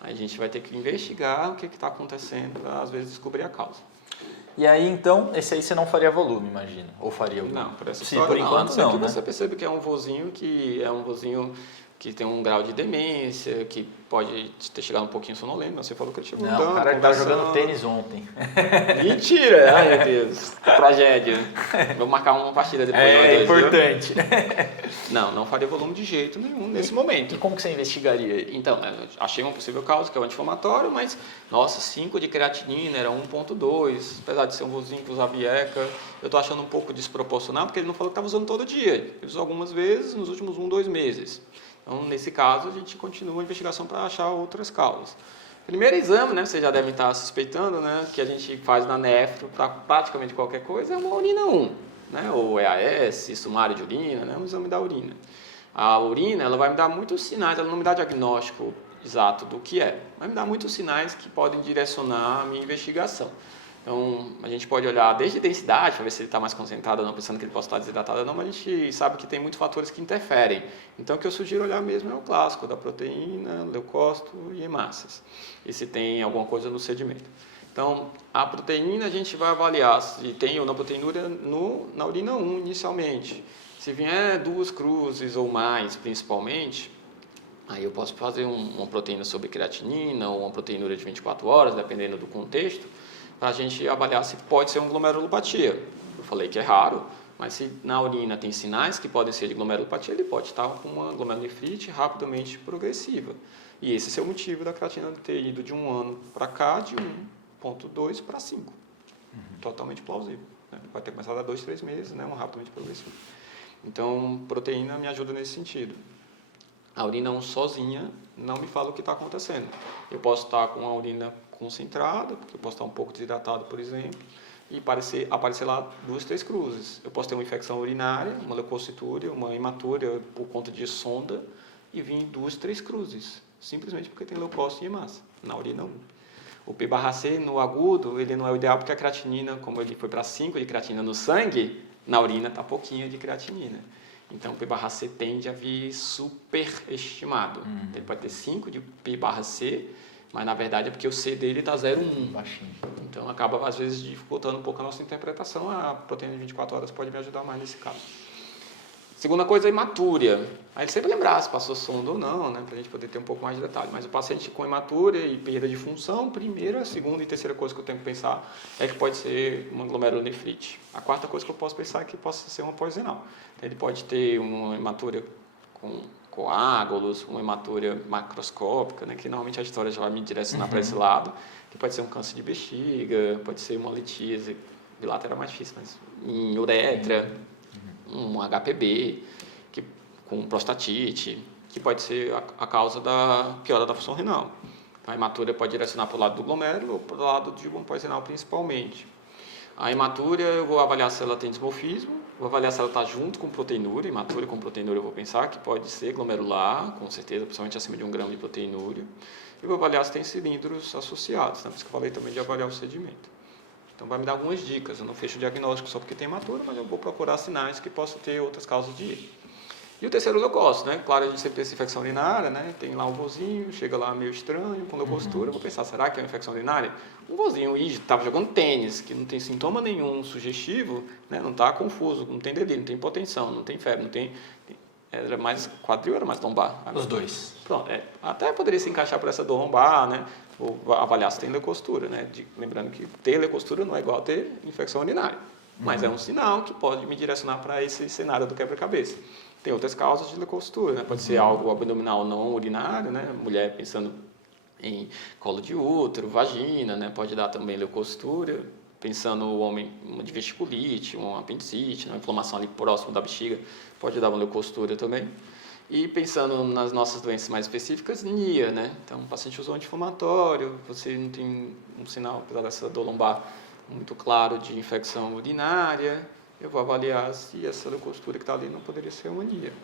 Aí a gente vai ter que investigar o que está acontecendo para, às vezes, descobrir a causa. E aí, então, esse aí você não faria volume, imagina? Ou faria algum? Não, por essa história, por enquanto não, né? Você percebe que é um vozinho que tem um grau de demência, que pode ter chegado um pouquinho sonolento, mas você falou que ele chegou andando, o cara estava jogando tênis ontem. Mentira! Ai, meu Deus. Tragédia. Vou marcar uma partida depois. É importante. Não faria volume de jeito nenhum nesse momento. E como que você investigaria? Então, achei uma possível causa, que é o anti-inflamatório, mas, 5 de creatinina era 1,2, apesar de ser um vozinho que usava IECA, eu estou achando um pouco desproporcional, porque ele não falou que estava usando todo dia. Ele usou algumas vezes nos últimos 1, 2 meses. Então, nesse caso, a gente continua a investigação para achar outras causas. Primeiro exame, né, vocês já devem estar suspeitando, né, que a gente faz na nefro para praticamente qualquer coisa, é uma urina 1, né, ou EAS, sumário de urina, né, um exame da urina. A urina, ela vai me dar muitos sinais, ela não me dá diagnóstico exato do que é, vai me dar muitos sinais que podem direcionar a minha investigação. Então, a gente pode olhar desde densidade, para ver se ele está mais concentrado ou não, pensando que ele possa estar desidratado ou não, mas a gente sabe que tem muitos fatores que interferem. Então, o que eu sugiro olhar mesmo é o clássico, da proteína, leucócito e hemácias, e se tem alguma coisa no sedimento. Então, a proteína a gente vai avaliar se tem ou não proteinúria na urina 1 inicialmente. Se vier 2 cruzes ou mais, principalmente, aí eu posso fazer uma proteína sobre creatinina ou uma proteinúria de 24 horas, dependendo do contexto, para a gente avaliar se pode ser uma glomerulopatia. Eu falei que é raro, mas se na urina tem sinais que podem ser de glomerulopatia, ele pode estar com uma glomerulonefrite rapidamente progressiva. E esse é o motivo da creatina ter ido de 1 ano para cá, de 1,2 para 5. Totalmente plausível. Né? Pode ter começado há 2, 3 meses, né? Um rapidamente progressivo. Então, proteína me ajuda nesse sentido. A urina 1 sozinha não me fala o que está acontecendo. Eu posso estar com a urina concentrada, porque eu posso estar um pouco desidratado, por exemplo, e aparecer lá 2, 3 cruzes. Eu posso ter uma infecção urinária, uma leucocitúria, uma hematúria por conta de sonda, e vir 2, 3 cruzes, simplesmente porque tem leucócito e hemácia na urina 1. O P/C no agudo, ele não é o ideal porque a creatinina, como ele foi para 5 de creatinina no sangue, na urina está pouquinho de creatinina. Então, o P/C tende a vir superestimado. Ele pode ter 5 de P/C, mas na verdade é porque o C dele está 0,1. Baixinho. Então, acaba às vezes dificultando um pouco a nossa interpretação. A proteína de 24 horas pode me ajudar mais nesse caso. Segunda coisa, a hematúria. Aí sempre lembrar se passou sonda ou não, né, para a gente poder ter um pouco mais de detalhe. Mas o paciente com hematúria e perda de função, primeira, segunda e terceira coisa que eu tenho que pensar é que pode ser uma glomerulonefrite. A quarta coisa que eu posso pensar é que possa ser uma pós-renal. Então, ele pode ter uma hematúria com coágulos, uma hematúria macroscópica, né, que normalmente a história já vai me direcionar para esse lado, que pode ser um câncer de bexiga, pode ser uma litíase bilateral mais difícil, mas em uretra, um HPB, com prostatite, que pode ser a causa da piora da função renal. A hematúria pode direcionar para o lado do glomérulo ou para o lado de uma pós-renal principalmente. A hematúria, eu vou avaliar se ela tem dismorfismo, vou avaliar se ela está junto com proteinúria. Hematúria com proteinúria eu vou pensar que pode ser glomerular, com certeza, principalmente acima de 1 grama de proteinúria. E vou avaliar se tem cilindros associados, né? Por isso que eu falei também de avaliar o sedimento. Então, vai me dar algumas dicas. Eu não fecho o diagnóstico só porque tem hematúria, mas eu vou procurar sinais que possam ter outras causas de erro. E o terceiro, leucócito, né? Claro, a gente sempre tem essa infecção urinária, né? Tem lá um vozinho, chega lá meio estranho, com leucocitura, eu vou pensar, será que é uma infecção urinária? Um vozinho, estava jogando tênis, que não tem sintoma nenhum sugestivo, né? Não está confuso, não tem delírio, não tem hipotensão, não tem febre, não tem... Era mais quadril ou era mais lombar? Os dois. Pronto, até poderia se encaixar por essa dor lombar, né? Ou avaliar se tem leucocitura, né? Lembrando que ter leucocitura não é igual a ter infecção urinária, mas é um sinal que pode me direcionar para esse cenário do quebra-cabeça. Tem outras causas de leucocitura, né? Pode ser algo abdominal não urinário, né? Mulher pensando em colo de útero, vagina, né? Pode dar também leucocitura. Pensando o homem uma diverticulite, uma apendicite, uma inflamação ali próximo da bexiga, pode dar uma leucocitura também. E pensando nas nossas doenças mais específicas, NIA, né? Então, o paciente usou anti-inflamatório, você não tem um sinal, apesar dessa dor lombar, muito claro de infecção urinária, eu vou avaliar se essa leucocitura que está ali não poderia ser uma NIA.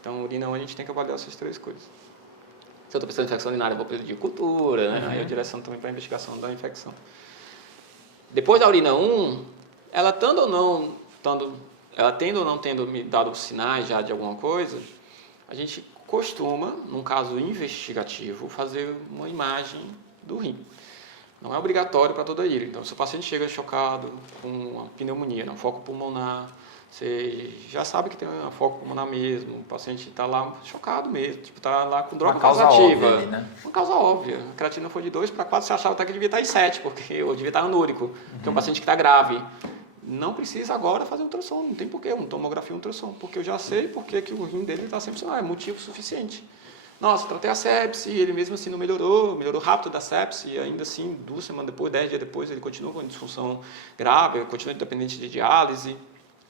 Então, urina, a gente tem que avaliar essas 3 coisas. Se eu estou pensando em infecção urinária, eu vou pedir cultura, né? Aí eu direciono também para a investigação da infecção. Depois da urina 1, ela tendo ou não tendo me dado sinais já de alguma coisa, a gente costuma, num caso investigativo, fazer uma imagem do rim. Não é obrigatório para toda ira. Então, se o paciente chega chocado com uma pneumonia, um foco pulmonar, você já sabe que tem um foco pulmonar mesmo, o paciente está lá chocado mesmo, está lá com droga causativa. Óbvia, né? Uma causa óbvia. A creatina foi de 2 para 4, você achava até que devia estar em 7, ou devia estar anúrico, porque é um paciente que está grave. Não precisa agora fazer ultrassom, não tem porquê, uma tomografia e ultrassom, porque eu já sei porque que o rim dele está sempre funcionando, é motivo suficiente. Nossa, tratei a sepse, ele mesmo assim não melhorou rápido da sepse, e ainda assim, 2 semanas depois, 10 dias depois, ele continua com disfunção grave, continua dependente de diálise.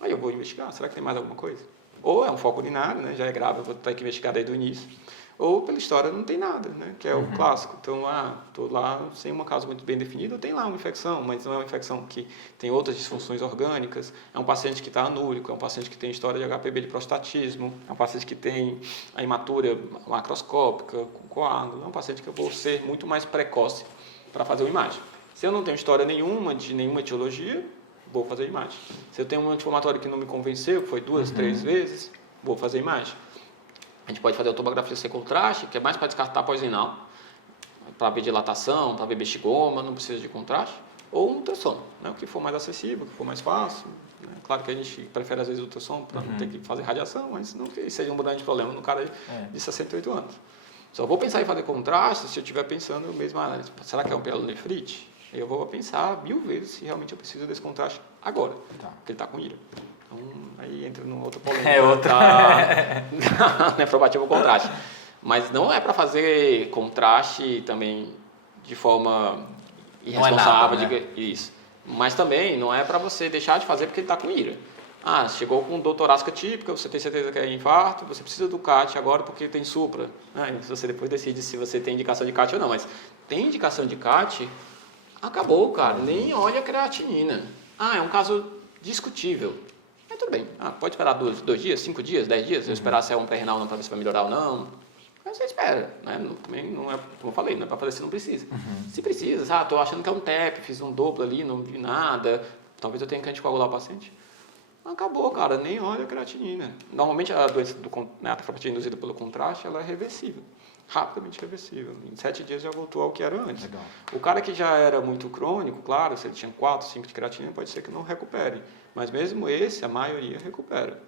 Aí eu vou investigar, será que tem mais alguma coisa? Ou é um foco urinário, né, já é grave, eu vou ter que investigar desde o início. Ou pela história não tem nada, né, que é o clássico. Então, estou lá sem uma causa muito bem definida, tem lá uma infecção, mas não é uma infecção que tem outras disfunções orgânicas, é um paciente que está anúrico, é um paciente que tem história de HPB de prostatismo, é um paciente que tem a hematúria macroscópica, com coágulo, é um paciente que eu vou ser muito mais precoce para fazer uma imagem. Se eu não tenho história nenhuma de nenhuma etiologia, vou fazer imagem. Se eu tenho um anti-inflamatório que não me convenceu, que foi 2, 3 vezes, vou fazer imagem. A gente pode fazer a tomografia sem contraste, que é mais para descartar pós-renal, para ver dilatação, para ver bexigoma, não precisa de contraste. Ou um ultrassom, né? O que for mais acessível, o que for mais fácil. Né? Claro que a gente prefere às vezes o ultrassom para não ter que fazer radiação, mas não que seja um grande problema no cara de 68 anos. Só vou pensar em fazer contraste se eu estiver pensando mesmo, será que é um pielonefrite? Eu vou pensar 1000 vezes se realmente eu preciso desse contraste agora, porque ele está com ira. Então, aí entra numa outra polêmica. É outra. Nefropatia ou contraste. Mas não é para fazer contraste também de forma irresponsável. Não é nada, né? Isso. Mas também não é para você deixar de fazer porque ele está com ira. Chegou com dor torácica típica, você tem certeza que é infarto, você precisa do CAT agora porque tem supra. Você depois decide se você tem indicação de CAT ou não. Mas tem indicação de CAT, acabou, cara. Nem olha a creatinina. É um caso discutível. Mas tudo bem. Pode esperar 2 dias, 5 dias, 10 dias. Eu esperar se é um pré-renal não para ver se vai melhorar ou não. Mas você espera. Né? Também não é, como eu falei, não é para fazer se não precisa. Se precisa, estou achando que é um TEP, fiz um Doppler ali, não vi nada. Talvez eu tenha que anticoagular o paciente. Acabou, cara, nem olha a creatinina. Normalmente a doença a nefropatia induzida pelo contraste, ela é reversível, rapidamente reversível. Em 7 dias já voltou ao que era antes. Legal. O cara que já era muito crônico, claro, se ele tinha 4, 5 de creatinina, pode ser que não recupere. Mas mesmo esse, a maioria recupera.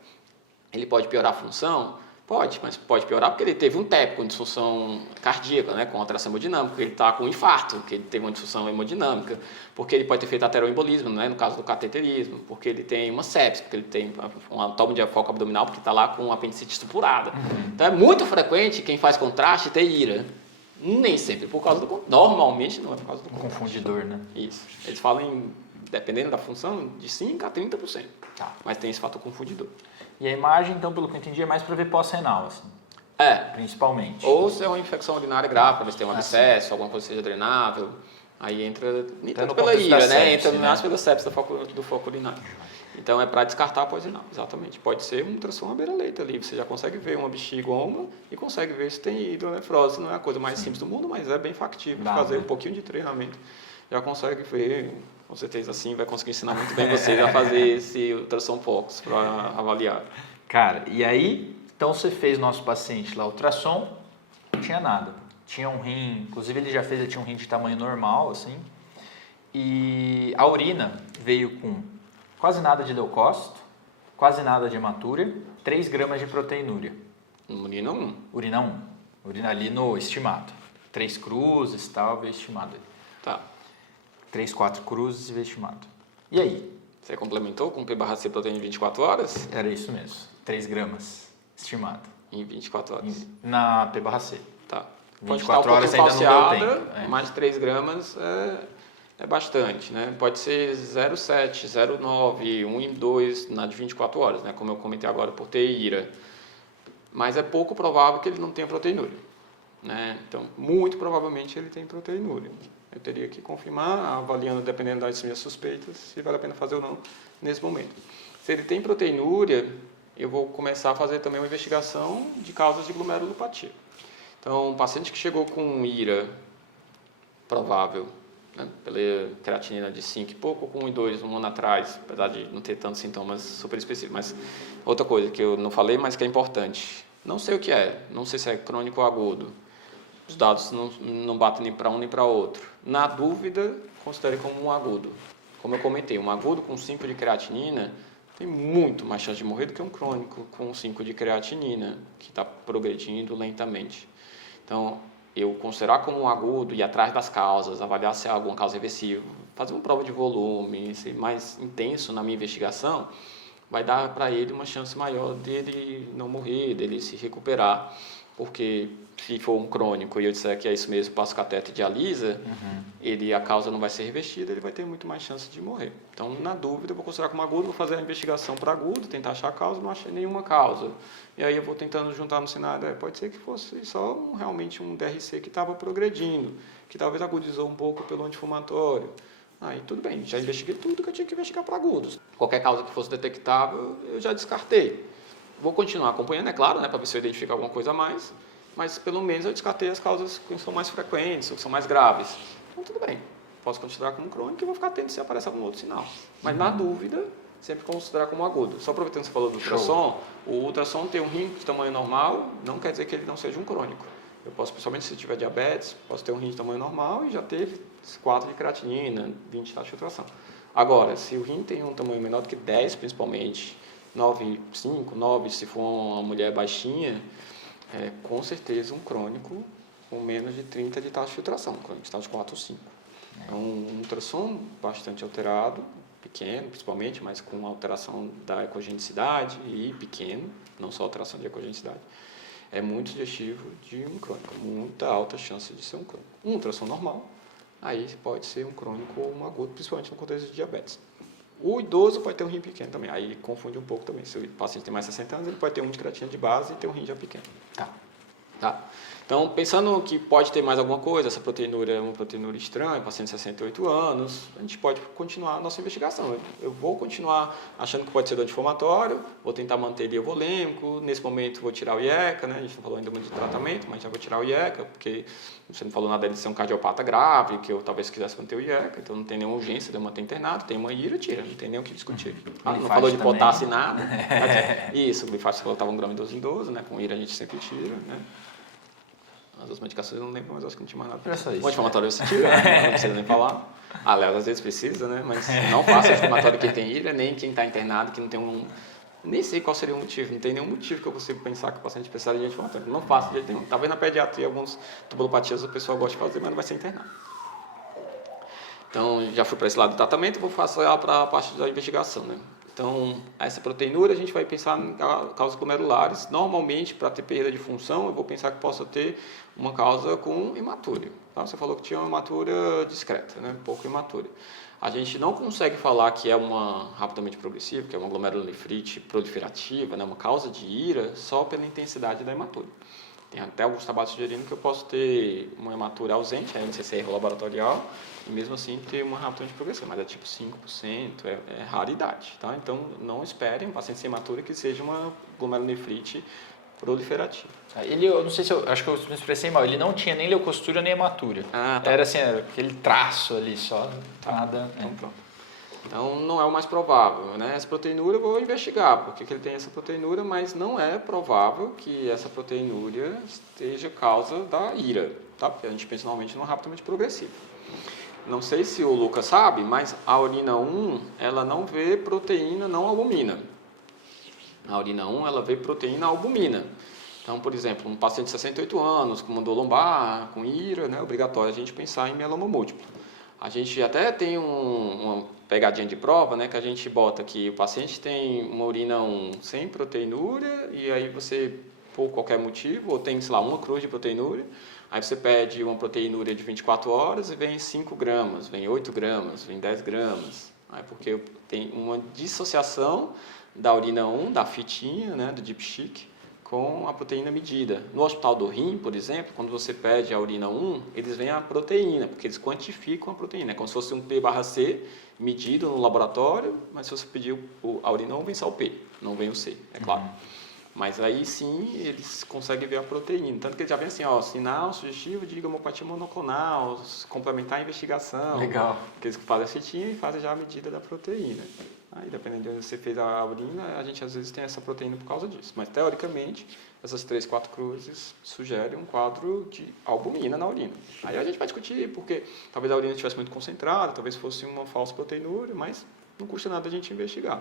Ele pode piorar a função? Pode, mas pode piorar porque ele teve um TEP com disfunção cardíaca, né, com alteração hemodinâmica, porque ele está com infarto, porque ele teve uma disfunção hemodinâmica, porque ele pode ter feito ateroembolismo, né, no caso do cateterismo, porque ele tem uma sepse, porque ele tem um tomo de foco abdominal, porque está lá com apendicite supurada. Então é muito frequente quem faz contraste ter ira. Nem sempre por causa do... Normalmente não é por causa do contraste. Confundidor, né? Isso. Eles falam em, dependendo da função, de 5% a 30%. Tá. Mas tem esse fator confundidor. E a imagem, então, pelo que eu entendi, é mais para ver pós-renal, assim. Principalmente. Ou se é uma infecção urinária grave, para ver se tem um abscesso, alguma coisa seja drenável. Aí entra, nem tanto pela ira, né? Entra mais pela sepse do foco urinário. Então é para descartar pós-renal, exatamente. Pode ser um ultrassom à beira-leito ali, você já consegue ver uma bexigoma e consegue ver se tem hidronefrose. Não é a coisa mais simples do mundo, mas é bem factível de fazer um pouquinho de treinamento. Já consegue ver, com certeza assim, vai conseguir ensinar muito bem vocês a fazer esse ultrassom focus para avaliar. Cara, e aí, então você fez nosso paciente lá ultrassom, não tinha nada. Tinha um rim, inclusive ele tinha um rim de tamanho normal, assim, e a urina veio com quase nada de leucócito, quase nada de hematúria, 3 gramas de proteinúria. Urina 1. Urina 1. Urina ali no estimado. 3 cruzes e tal, veio estimado ali. Tá. 3, 4 cruzes e veio estimado. E aí? Você complementou com P/C proteína em 24 horas? Era isso mesmo. 3 gramas estimado. Em 24 horas. Na P/C. Tá. 24 horas ainda não deu tempo. Mais de 3 gramas é bastante, né? Pode ser 0,7, 0,9, 1,2 na de 24 horas, né? Como eu comentei agora, por ter ira. Mas é pouco provável que ele não tenha proteinúria, né? Então, muito provavelmente ele tem proteinúria. Eu teria que confirmar, avaliando, dependendo das minhas suspeitas, se vale a pena fazer ou não nesse momento. Se ele tem proteinúria, eu vou começar a fazer também uma investigação de causas de glomerulopatia. Então, um paciente que chegou com ira provável, né, pela creatinina de 5 e pouco, com 1,2 um ano atrás, apesar de não ter tantos sintomas super específicos. Mas outra coisa que eu não falei, mas que é importante. Não sei o que é, não sei se é crônico ou agudo. Os dados não batem nem para um nem para outro. Na dúvida, considere como um agudo. Como eu comentei, um agudo com 5 de creatinina tem muito mais chance de morrer do que um crônico com 5 de creatinina, que está progredindo lentamente. Então, eu considerar como um agudo, ir atrás das causas, avaliar se há alguma causa reversível, fazer uma prova de volume, ser mais intenso na minha investigação, vai dar para ele uma chance maior dele não morrer, dele se recuperar. Porque se for um crônico e eu disser que é isso mesmo, passo cateter e dialisa, a causa não vai ser revestida, ele vai ter muito mais chance de morrer. Então, na dúvida, eu vou considerar como agudo, vou fazer a investigação para agudo, tentar achar a causa, não achei nenhuma causa. E aí eu vou tentando juntar no cenário, pode ser que fosse só realmente um DRC que estava progredindo, que talvez agudizou um pouco pelo anti-inflamatório. Aí tudo bem, já investiguei tudo que eu tinha que investigar para agudos. Qualquer causa que fosse detectável, eu já descartei. Vou continuar acompanhando, é claro, né, para ver se eu identifico alguma coisa a mais, mas pelo menos eu descartei as causas que são mais frequentes ou que são mais graves. Então, tudo bem. posso considerar como crônico e vou ficar atento se aparece algum outro sinal. Mas na dúvida, sempre considerar como agudo. Só aproveitando que você falou do ultrassom, o ultrassom tem um rim de tamanho normal, não quer dizer que ele não seja um crônico. Eu posso, principalmente se tiver diabetes, posso ter um rim de tamanho normal e já teve 4 de creatinina, 20 de taxa de filtração. Agora, se o rim tem um tamanho menor do que 10, principalmente, 9,5, 9, se for uma mulher baixinha, com certeza um crônico com menos de 30 de taxa de filtração, crônico de taxa de 4 ou 5. É um ultrassom bastante alterado, pequeno principalmente, mas com alteração da ecogenicidade e pequeno, não só alteração de ecogenicidade. É muito sugestivo de um crônico, muita alta chance de ser um crônico. Um ultrassom normal, aí pode ser um crônico ou um agudo, principalmente no contexto de diabetes. O idoso pode ter um rim pequeno também, aí confunde um pouco também. Se o paciente tem mais de 60 anos, ele pode ter um de creatina de base e ter um rim já pequeno. Tá? Então, pensando que pode ter mais alguma coisa, essa proteinúria é uma proteinúria estranha, paciente de 68 anos, a gente pode continuar a nossa investigação. Eu vou continuar achando que pode ser do anti-inflamatório, vou tentar manter ele euvolêmico, nesse momento vou tirar o IECA, né? A gente não falou ainda muito de tratamento, mas já vou tirar o IECA, porque você não falou nada de ser um cardiopata grave, que eu talvez quisesse manter o IECA, então não tem nenhuma urgência de eu manter internado, tem uma IRA, tira, não tem nem o que discutir. Não falou de potássio e nada. Isso, o glifate você falou que estava 1 grama de dose em 12, né? Com IRA a gente sempre tira, né? As outras medicações eu não lembro, mas acho que não tinha mais nada. O anti-inflamatório você tira, né? Não precisa nem falar. Aliás, às vezes precisa, né? Mas não faça anti-inflamatório quem tem IRA, nem quem está internado, que não tem um... Nem sei qual seria o motivo, não tem nenhum motivo que eu consiga pensar que o paciente precisaria de anti-inflamatório. Não faça de jeito nenhum. Talvez na pediatria, alguns tubulopatias o pessoal gosta de fazer, mas não vai ser internado. Então, já fui para esse lado do tratamento, vou passar para a parte da investigação, né? Então, essa proteinúria a gente vai pensar em causas glomerulares. Normalmente, para ter perda de função, eu vou pensar que possa ter uma causa com hematúria. Tá? Você falou que tinha uma hematúria discreta, né? Pouco hematúria. A gente não consegue falar que é uma rapidamente progressiva, que é uma glomerulonefrite proliferativa, né? Uma causa de IRA, só pela intensidade da hematúria. Tem até alguns trabalhos sugerindo que eu posso ter uma hematúria ausente, aí não sei se é erro laboratorial, e mesmo assim ter uma rapidamente progressiva, mas é tipo 5%, é raridade. Tá? Então, não esperem um paciente sem hematúria que seja uma glomerulonefrite proliferativa. Eu não sei se eu acho que eu me expressei mal, ele não tinha nem leucostura nem hematúria. Tá. Era assim, aquele traço ali só, nada. Então, pronto. Então, não é o mais provável, né? Essa proteinúria eu vou investigar, porque ele tem essa proteinúria, mas não é provável que essa proteinúria esteja causa da IRA, tá? Porque a gente pensa normalmente numa rapidamente progressiva. Não sei se o Lucas sabe, mas a urina 1, ela não vê proteína não albumina. A urina 1, ela vê proteína albumina. Então, por exemplo, um paciente de 68 anos, com mandor lombar, com IRA, né? É obrigatório a gente pensar em mieloma múltiplo. A gente até tem uma pegadinha de prova, né, que a gente bota que o paciente tem uma urina 1 sem proteinúria e aí você, por qualquer motivo, ou tem, sei lá, uma cruz de proteinúria, aí você pede uma proteinúria de 24 horas e vem 5 gramas, vem 8 gramas, vem 10 gramas. Aí porque tem uma dissociação da urina 1, da fitinha, né, do dipstick, com a proteína medida. No hospital do rim, por exemplo, quando você pede a urina 1, eles veem a proteína, porque eles quantificam a proteína. É como se fosse um P/C medido no laboratório, mas se você pedir a urina 1, vem só o P, não vem o C, é claro. Mas aí sim, eles conseguem ver a proteína. Tanto que eles já vêm assim, ó, sinal sugestivo de homeopatia monoclonal, complementar a investigação. Legal. Que eles fazem a fitinha e fazem já a medida da proteína. Aí, dependendo de onde você fez a urina, a gente às vezes tem essa proteína por causa disso. Mas, teoricamente, essas 3, 4 cruzes sugerem um quadro de albumina na urina. Aí a gente vai discutir, porque talvez a urina estivesse muito concentrada, talvez fosse uma falsa proteinúria, mas não custa nada a gente investigar.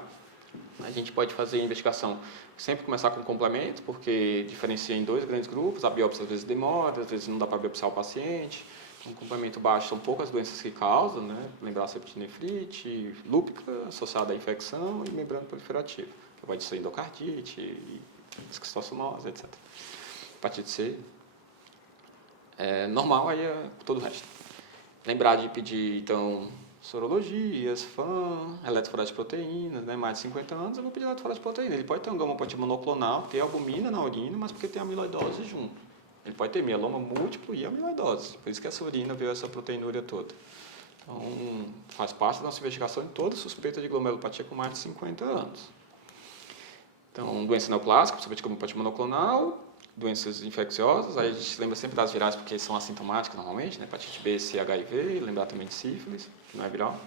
A gente pode fazer a investigação, sempre começar com complementos, porque diferencia em 2 grandes grupos, a biópsia às vezes demora, às vezes não dá para biopsiar o paciente. Um complemento baixo são poucas doenças que causam, né? Lembrar a septicnefrite, lúpica, associada à infecção e membrana proliferativa, que vai ser endocardite, esquistossomose, etc. Hepatite C. É normal, aí é todo o resto. Lembrar de pedir, então, sorologias, FAM, eletroforese de proteínas, né? Mais de 50 anos, eu vou pedir eletroforese de proteína. Ele pode ter um gamopatia monoclonal, ter albumina na urina, mas porque tem amiloidose junto. Ele pode ter mieloma múltiplo e amiloidose. Por isso que essa urina veio essa proteinúria toda. Então, faz parte da nossa investigação em toda suspeita de glomerulopatia com mais de 50 anos. Então, doença neoplásica, principalmente glomerulopatia monoclonal, doenças infecciosas, aí a gente lembra sempre das virais porque são assintomáticas normalmente, né? Hepatite B, C, HIV, lembrar também de sífilis, que não é viral,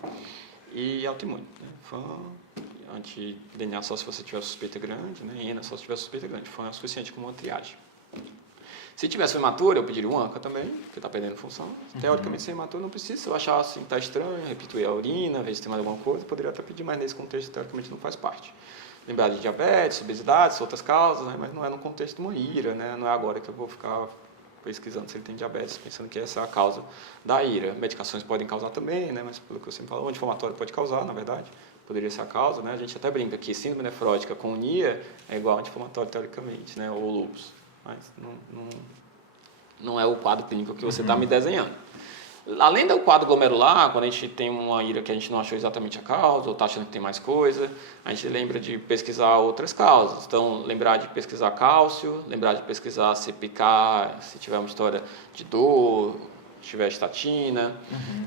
e autoimune, né? FAM, anti-DNA só se você tiver suspeita grande, né? ENA só se tiver suspeita grande, FAM é o suficiente como uma triagem. Se tivesse imaturo, eu pediria um ANCA também, porque está perdendo função. Teoricamente, sem imaturo não precisa. Se eu achar assim que está estranho, repetir a urina, ver se tem mais alguma coisa, poderia até pedir, mas nesse contexto, teoricamente, não faz parte. Lembrar de diabetes, obesidade, outras causas, né? Mas não é no contexto de uma IRA, né? Não é agora que eu vou ficar pesquisando se ele tem diabetes, pensando que essa é a causa da IRA. Medicações podem causar também, né? Mas pelo que eu sempre falo, o anti-inflamatório pode causar, na verdade. Poderia ser a causa, né? A gente até brinca que síndrome nefrótica com NIA é igual a anti-inflamatório, teoricamente, né? Ou lúpus. Mas não é o quadro clínico que você está me desenhando. Além do quadro glomerular, quando a gente tem uma IRA que a gente não achou exatamente a causa, ou está achando que tem mais coisa, a gente lembra de pesquisar outras causas. Então, lembrar de pesquisar cálcio, lembrar de pesquisar CPK, se tiver uma história de dor, se tiver estatina,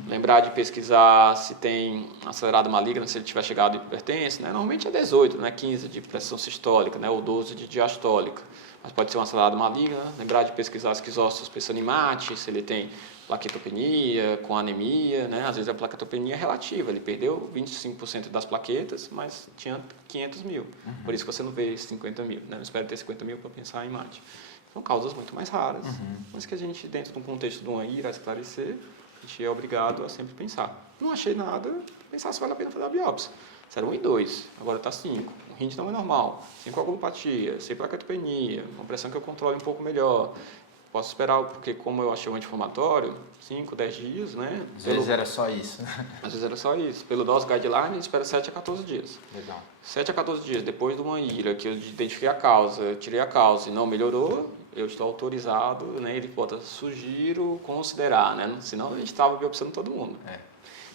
lembrar de pesquisar se tem acelerada maligna, se ele tiver chegado em hipertenso, né? Normalmente é 18, né? 15 de pressão sistólica, né? Ou 12 de diastólica. Mas pode ser uma acelerada maligna, lembrar de pesquisar esquizócitos pensando em mate, se ele tem plaquetopenia, com anemia, né? Às vezes a plaquetopenia é relativa, ele perdeu 25% das plaquetas, mas tinha 500 mil. Por isso que você não vê 50 mil, né? Não espera ter 50 mil para pensar em mate. São causas muito mais raras, mas que a gente, dentro de um contexto de uma IRA a esclarecer, a gente é obrigado a sempre pensar. Não achei nada, pensar se vale a pena fazer a biópsia. Se era 1 e 2, agora está 5. O rim não é normal, sem coagulopatia, sem plaquetopenia, uma pressão que eu controle um pouco melhor. Posso esperar, porque como eu achei o anti-inflamatório, 5, 10 dias, né? Às vezes era só isso. Às vezes era só isso. Pelo nosso guideline, espera 7 a 14 dias. Legal. 7 a 14 dias depois de uma IRA, que eu identifiquei a causa, tirei a causa e não melhorou, eu estou autorizado, né? Ele bota sugiro, considerar, né? Senão a gente estava biopsiando todo mundo.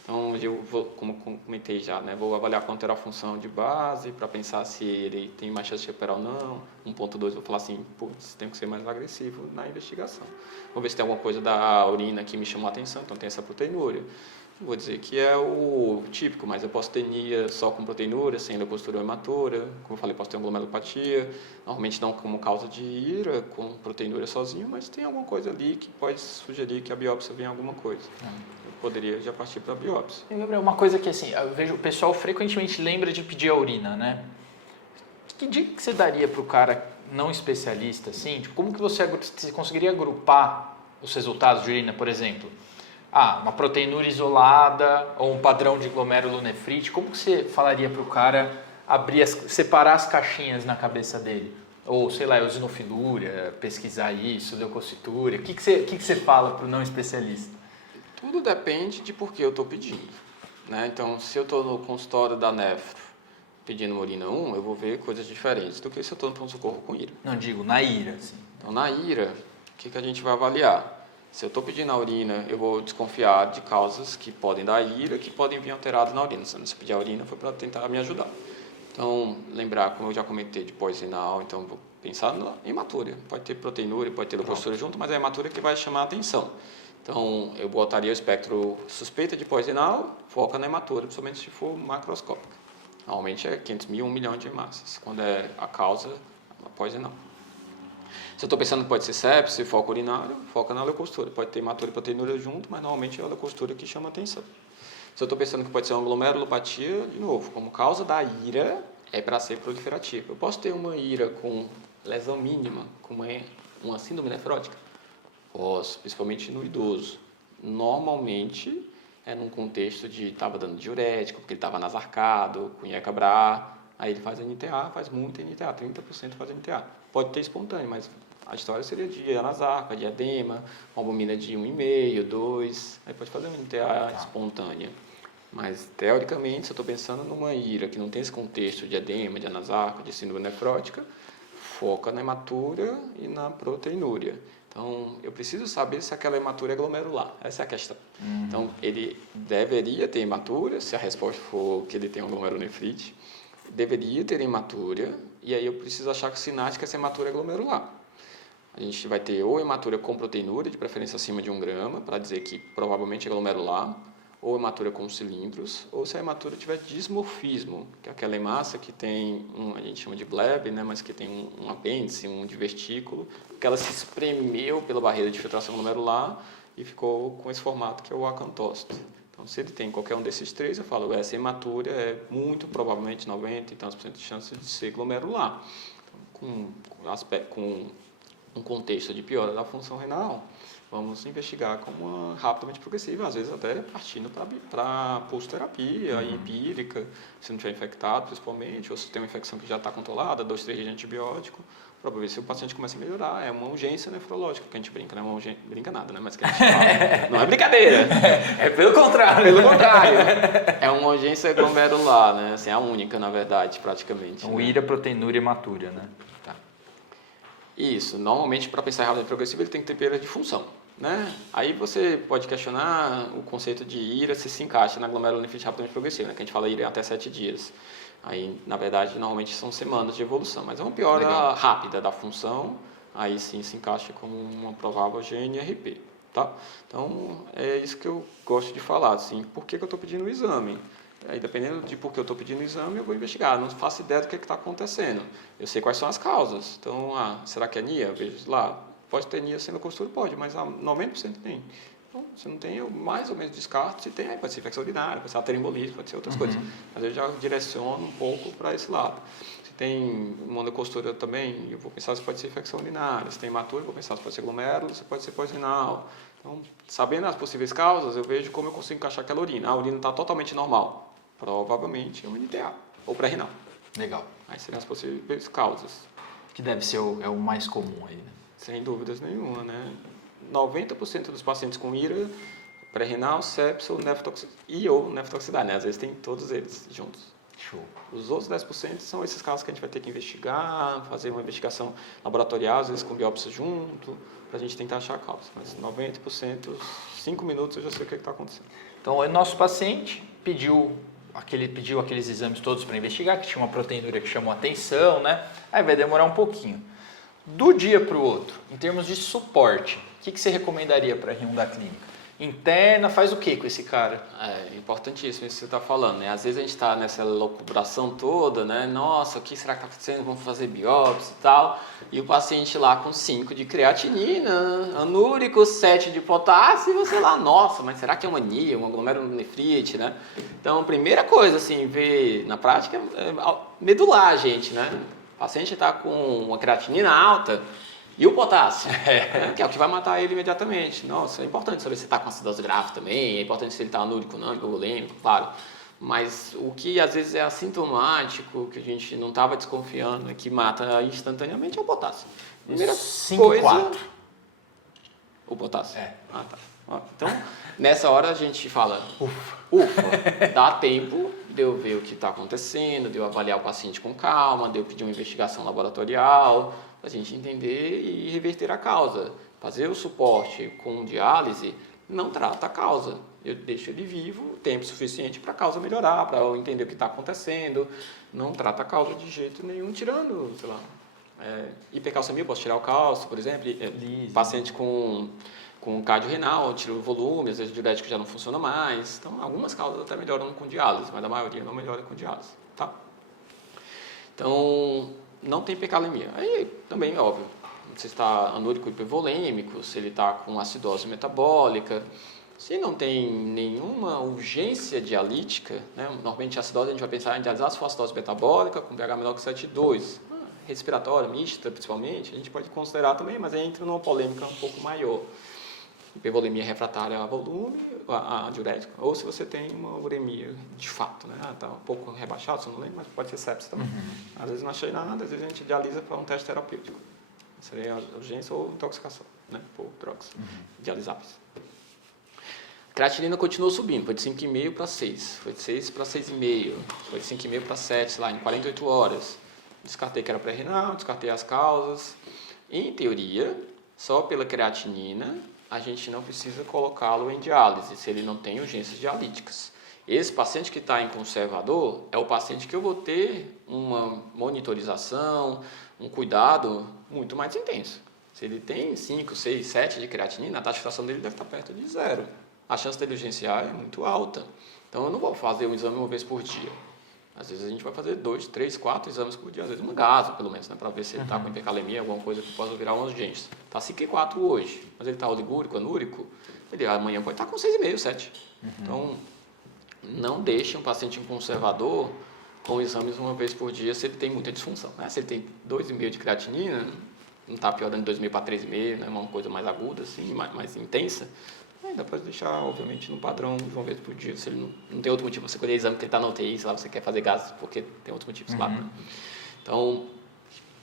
Então, eu vou, como comentei já, né, vou avaliar quanto era a função de base para pensar se ele tem mais chance de recuperar ou não. 1.2, vou falar assim, putz, tem que ser mais agressivo na investigação. Vou ver se tem alguma coisa da urina que me chamou a atenção, então tem essa proteinúria. Vou dizer que é o típico, mas eu posso ter NIA só com proteinúria, sem leucostoria ou hematura. Como eu falei, posso ter uma glomerulopatia. Normalmente não como causa de IRA, com proteinúria sozinho, mas tem alguma coisa ali que pode sugerir que a biópsia venha alguma coisa. Eu poderia já partir para a biópsia. Gabriel, uma coisa que assim, eu vejo o pessoal frequentemente lembra de pedir a urina, né? Que dica que você daria para o cara não especialista, assim? Tipo, como que você conseguiria agrupar os resultados de urina, por exemplo? Uma proteinúria isolada ou um padrão de glomerulonefrite, como que você falaria para o cara separar as caixinhas na cabeça dele? Ou, sei lá, eosinofilúria, pesquisar isso, leucocitúria. O que você fala para o não especialista? Tudo depende de por que eu estou pedindo, né? Então, se eu estou no consultório da nefro pedindo urina 1, eu vou ver coisas diferentes do que se eu estou no pronto-socorro com IRA. Não, digo, na IRA. Assim. Então, na IRA, o que a gente vai avaliar? Se eu estou pedindo a urina, eu vou desconfiar de causas que podem dar IRA, que podem vir alteradas na urina. Se eu pedir a urina, foi para tentar me ajudar. Então, lembrar, como eu já comentei, de pós-renal, então vou pensar na hematúria. Pode ter proteinúria, pode ter leucocitúria junto, mas é a hematúria que vai chamar a atenção. Então, eu botaria o espectro suspeita de pós-renal, foca na hematúria, principalmente se for macroscópica. Normalmente é 500 mil, 1 milhão de hemácias, quando é a causa pós-renal. Se eu estou pensando que pode ser sepse, foco urinário, foca na leucocitúria. Pode ter hematúria e proteinúria junto, mas normalmente é a leucocitúria que chama a atenção. Se eu estou pensando que pode ser uma glomerulopatia, de novo, como causa da IRA, é para ser proliferativa. Eu posso ter uma IRA com lesão mínima, como é uma síndrome nefrótica? Posso, principalmente no idoso. Normalmente é num contexto de estava dando diurético, porque ele estava nasarcado, com IECA-BRA, aí ele faz NTA, faz muita NTA, 30% faz NTA. Pode ter espontâneo, mas a história seria de anasarca, de edema, uma albumina de 1,5, 2, aí pode fazer uma NTA espontânea. Mas, teoricamente, se eu estou pensando numa IRA que não tem esse contexto de edema, de anasarca, de síndrome nefrótica, foca na hematúria e na proteinúria. Então, eu preciso saber se aquela hematúria é glomerular. Essa é a questão. Então, ele deveria ter hematúria, se a resposta for que ele tem uma glomerulonefrite, deveria ter hematúria, e aí eu preciso achar que sinais que essa hematúria é glomerular. A gente vai ter ou hematúria com proteinúria, de preferência acima de 1 grama, para dizer que provavelmente é glomerular, ou hematura com cilindros, ou se a hematura tiver dismorfismo, que é aquela hemácia que tem, a gente chama de bleb, né, mas que tem um apêndice, um divertículo, que ela se espremeu pela barreira de filtração glomerular e ficou com esse formato que é o acantócito. Então, se ele tem qualquer um desses três, eu falo, essa hematura é muito provavelmente 90 e tantos por cento de chance de ser glomerular. Então, com um contexto de piora da função renal, vamos investigar como uma rapidamente progressiva, às vezes até partindo para pulsoterapia empírica, se não estiver infectado principalmente, ou se tem uma infecção que já está controlada, 2, 3 dias de antibiótico, para ver se o paciente começa a melhorar. É uma urgência nefrológica, que a gente brinca, não é uma urgência, brinca nada, né? Mas que a gente fala, não é brincadeira. É pelo contrário. Pelo contrário. É uma urgência glomerular, né? Assim, a única, na verdade, praticamente. Então, né? ira, proteinúria hematura, né? Tá. Isso. Normalmente, para pensar em rápido e progressivo, ele tem que ter perda de função. Né? Aí você pode questionar o conceito de IRA se encaixa na glomerulonefrite rapidamente progressiva, né? Que a gente fala IRA até 7 dias. Aí, na verdade, normalmente são semanas de evolução, mas é uma piora rápida da função, aí sim se encaixa como uma provável GNRP, tá? Então, é isso que eu gosto de falar, assim, por que eu estou pedindo o exame? Aí, dependendo de por que eu estou pedindo o exame, eu vou investigar. Não faço ideia do que está acontecendo. Eu sei quais são as causas. Então, será que é NIA? Eu vejo lá. Pode ter NIA sendo costura? Pode, mas 90% tem. Então, se não tem, eu mais ou menos descarto. Se tem, pode ser infecção urinária, pode ser arterioembolismo, pode ser outras coisas. Mas eu já direciono um pouco para esse lado. Se tem monocostura também, eu vou pensar se pode ser infecção urinária. Se tem hematura, eu vou pensar se pode ser glomérulo, se pode ser pós-renal. Então, sabendo as possíveis causas, eu vejo como eu consigo encaixar aquela urina. A urina está totalmente normal. Provavelmente é um NTA ou pré-renal. Legal. Aí seriam as possíveis causas. Que deve ser o mais comum aí, né? Sem dúvidas nenhuma, né? 90% dos pacientes com IRA, pré-renal, sepsis ou nefrotoxicidade, né? Às vezes tem todos eles juntos. Show. Os outros 10% são esses casos que a gente vai ter que investigar, fazer uma investigação laboratorial, às vezes com biópsia junto, para a gente tentar achar a causa. Mas 90%, 5 minutos eu já sei o que está acontecendo. Então, o nosso paciente pediu aqueles exames todos para investigar, que tinha uma proteinúria que chamou atenção, né? Aí vai demorar um pouquinho. Do dia para o outro, em termos de suporte, o que você recomendaria para R1 da clínica? Interna, faz o que com esse cara? É importantíssimo isso que você está falando, né? Às vezes a gente está nessa loucubração toda, né? Nossa, o que será que está acontecendo? Vamos fazer biópsia e tal. E o paciente lá com 5 de creatinina, anúrico, 7 de potássio, e você lá, nossa, mas será que é uma anemia, uma glomerulonefrite, né? Então, primeira coisa, assim, ver na prática é medular a gente, né? O paciente está com uma creatinina alta, e o potássio, que é o que vai matar ele imediatamente. Nossa, é importante saber se está com acidose grave também, é importante se ele está anúrico, não, hipogolêmico, claro. Mas o que às vezes é assintomático, que a gente não estava desconfiando, que mata instantaneamente, é o potássio. Primeira 5, coisa... 4. O potássio? É. Ah, tá. Então, nessa hora a gente fala, ufa, dá tempo de eu ver o que está acontecendo, de eu avaliar o paciente com calma, de eu pedir uma investigação laboratorial, para a gente entender e reverter a causa. Fazer o suporte com diálise não trata a causa. Eu deixo ele vivo tempo suficiente para a causa melhorar, para eu entender o que está acontecendo. Não trata a causa de jeito nenhum, tirando, sei lá, hipercalcemia, posso tirar o cálcio, por exemplo. Paciente com cardiorrenal, tira o volume, às vezes o diurético já não funciona mais. Então, algumas causas até melhoram com diálise, mas a maioria não melhora com diálise, tá? Então, não tem hipercalemia. Aí, também, óbvio, se está anúrico hipervolêmico, se ele está com acidose metabólica, se não tem nenhuma urgência dialítica, né? Normalmente a acidose a gente vai pensar em dialisar se for acidose metabólica com pH menor que 7,2. Respiratória, mista, principalmente, a gente pode considerar também, mas aí entra numa polêmica um pouco maior. Hipervolemia refratária a volume, a diurética, ou se você tem uma uremia de fato, né? Está um pouco rebaixado, se não lembro, mas pode ser sepsis também. Às vezes não achei nada, às vezes a gente dialisa para um teste terapêutico. Seria urgência ou intoxicação, né? Por drogas dialisáveis. A creatinina continuou subindo, foi de 5,5 para 6, foi de 6 para 6,5, foi de 5,5 para 7, lá em 48 horas. Descartei que era pré-renal, descartei as causas. Em teoria, só pela creatinina, a gente não precisa colocá-lo em diálise, se ele não tem urgências dialíticas. Esse paciente que está em conservador é o paciente que eu vou ter uma monitorização, um cuidado muito mais intenso. Se ele tem 5, 6, 7 de creatinina, a taxa de filtração dele deve estar perto de 0. a chance dele urgenciar é muito alta. Então, eu não vou fazer um exame uma vez por dia. Às vezes a gente vai fazer 2, 3, 4 exames por dia, às vezes uma gasa, pelo menos, né, para ver se ele está com hipercalemia, alguma coisa que possa virar uma urgência. Está 5,4 hoje, mas ele está oligúrico, anúrico, ele amanhã pode estar com 6,5, 7. Então, não deixe um paciente conservador com exames uma vez por dia se ele tem muita disfunção. Né? Se ele tem 2,5 de creatinina, não está piorando de 2,5 para 3,5, né, uma coisa mais aguda, assim, mais intensa, ainda pode deixar, obviamente, no padrão de uma vez por dia. Se ele não tem outro motivo, você colher exame que ele está na UTI, sei lá, você quer fazer gases porque tem outros motivos, claro. Né? Então,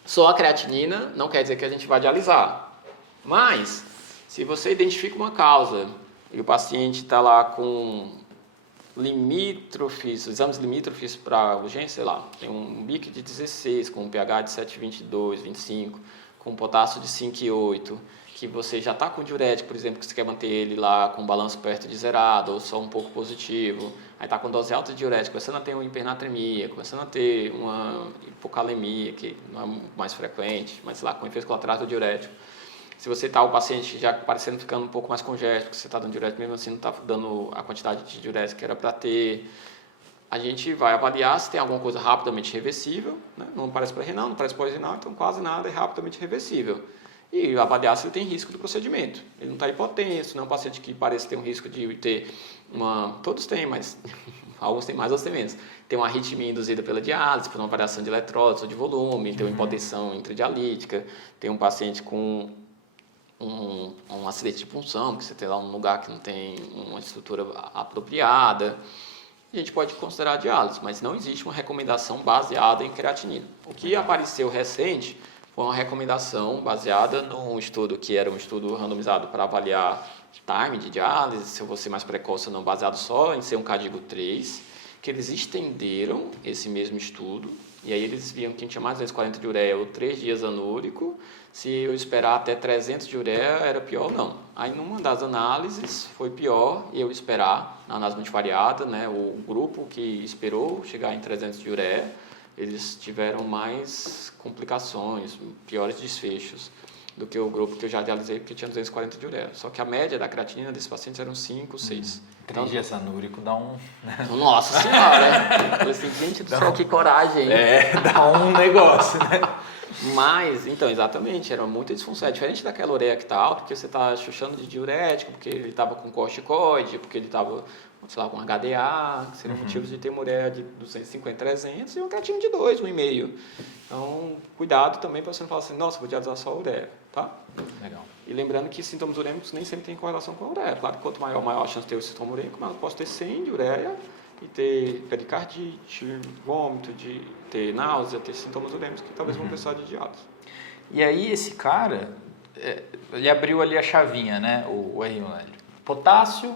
só a creatinina não quer dizer que a gente vai dialisar. Mas, se você identifica uma causa e o paciente está lá com limítrofes, exames limítrofes para urgência, sei lá, tem um BIC de 16, com um pH de 7,22, 25, com um potássio de 5,8, que você já está com diurético, por exemplo, que você quer manter ele lá com o balanço perto de zerado ou só um pouco positivo, aí está com dose alta de diurético, começando a ter uma hipernatremia, começando a ter uma hipocalemia, que não é mais frequente, mas sei lá, com efeitos colaterais do diurético. Se você está o paciente já parecendo ficando um pouco mais congéstico, que você está dando diurético, mesmo assim não está dando a quantidade de diurético que era para ter, a gente vai avaliar se tem alguma coisa rapidamente reversível, né? Não parece pré-renal, não parece pós-renal, então quase nada é rapidamente reversível. E avaliar se ele tem risco do procedimento. Ele não está hipotenso, não é um paciente que parece ter um risco de ter uma... Todos têm, mas alguns têm mais, outros têm menos. Tem uma arritmia induzida pela diálise, por uma variação de eletrólitos ou de volume, tem uma hipotensão intradialítica, tem um paciente com um acidente de punção, que você tem lá um lugar que não tem uma estrutura apropriada. A gente pode considerar a diálise, mas não existe uma recomendação baseada em creatinina. O que apareceu recente foi uma recomendação baseada num estudo que era um estudo randomizado para avaliar time de diálise, se eu vou ser mais precoce ou não, baseado só em ser um Cadigo 3, que eles estenderam esse mesmo estudo, e aí eles viam que quem tinha mais de 40 de ureia ou 3 dias anúrico, se eu esperar até 300 de ureia era pior ou não. Aí numa das análises foi pior eu esperar, na análise multivariada, né, o grupo que esperou chegar em 300 de ureia, eles tiveram mais complicações, piores desfechos do que o grupo que eu já dialisei, porque tinha 240 de ureia. Só que a média da creatinina desses pacientes eram 5, 6. 3 dias anúrico dá um... Nossa senhora, né? Eu falei, gente do céu, que coragem. Dá um negócio, né? Mas, então, exatamente, era muita disfunção. É diferente daquela ureia que está alta, porque você está chuchando de diurético, porque ele estava com corticoide, porque ele estava, sei lá, com HDA, que seriam motivos de ter uma ureia de 250, 300 e uma creatina de 2, 1,5. Então, cuidado também para você não falar assim, nossa, vou dialisar só a ureia, tá? Legal. E lembrando que sintomas urêmicos nem sempre têm correlação com a ureia. Claro que quanto maior a chance de ter o sintoma urêmico, mas eu posso ter 100 de ureia e ter pericardite, vômito, de ter náusea, ter sintomas urêmicos que talvez vão precisar de diálise. E aí esse cara, ele abriu ali a chavinha, né, o R1. Potássio,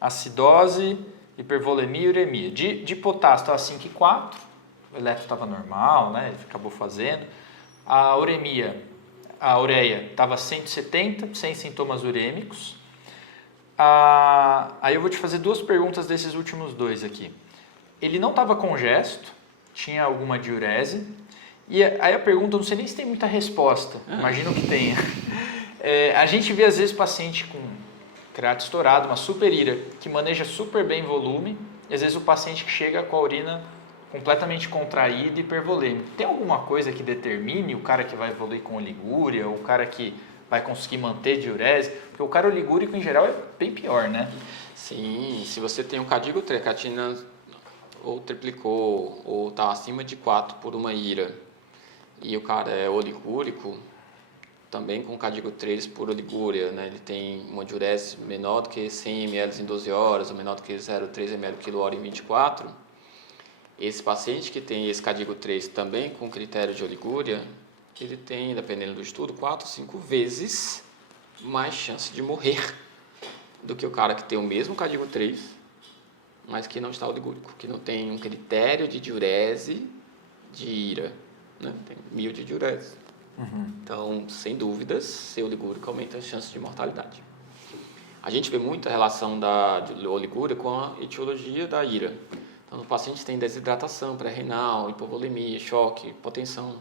acidose, hipervolemia e uremia. De potássio estava 5,4, o eletro estava normal, né, ele acabou fazendo. A uremia, a ureia estava 170, sem sintomas urêmicos. Aí eu vou te fazer duas perguntas desses últimos dois aqui. Ele não estava congesto, tinha alguma diurese. E aí a pergunta, eu não sei nem se tem muita resposta, imagino que tenha. A gente vê às vezes paciente com creato estourado, uma superira, que maneja super bem volume, e às vezes o paciente que chega com a urina completamente contraída e hipervolêmica. Tem alguma coisa que determine o cara que vai evoluir com oligúria, ou o cara que vai conseguir manter diurese? Porque o cara oligúrico em geral é bem pior, né? Sim, se você tem um Cadigo 3, creatina ou triplicou, ou está acima de 4 por uma ira, e o cara é oligúrico, também com Cadigo 3 por oligúria, né? Ele tem uma diurese menor do que 100 ml em 12 horas, ou menor do que 0,3 ml por quilo-hora em 24, esse paciente que tem esse Cadigo 3 também com critério de oligúria, ele tem, dependendo do estudo, 4, 5 vezes mais chance de morrer do que o cara que tem o mesmo Cadigo 3, mas que não está oligúrico, que não tem um critério de diurese de ira, né? Tem 1000 de diurese. Então, sem dúvidas, ser oligúrico aumenta as chances de mortalidade. A gente vê muita relação da oligúria com a etiologia da ira. Então, o paciente tem desidratação pré-renal, hipovolemia, choque, hipotensão.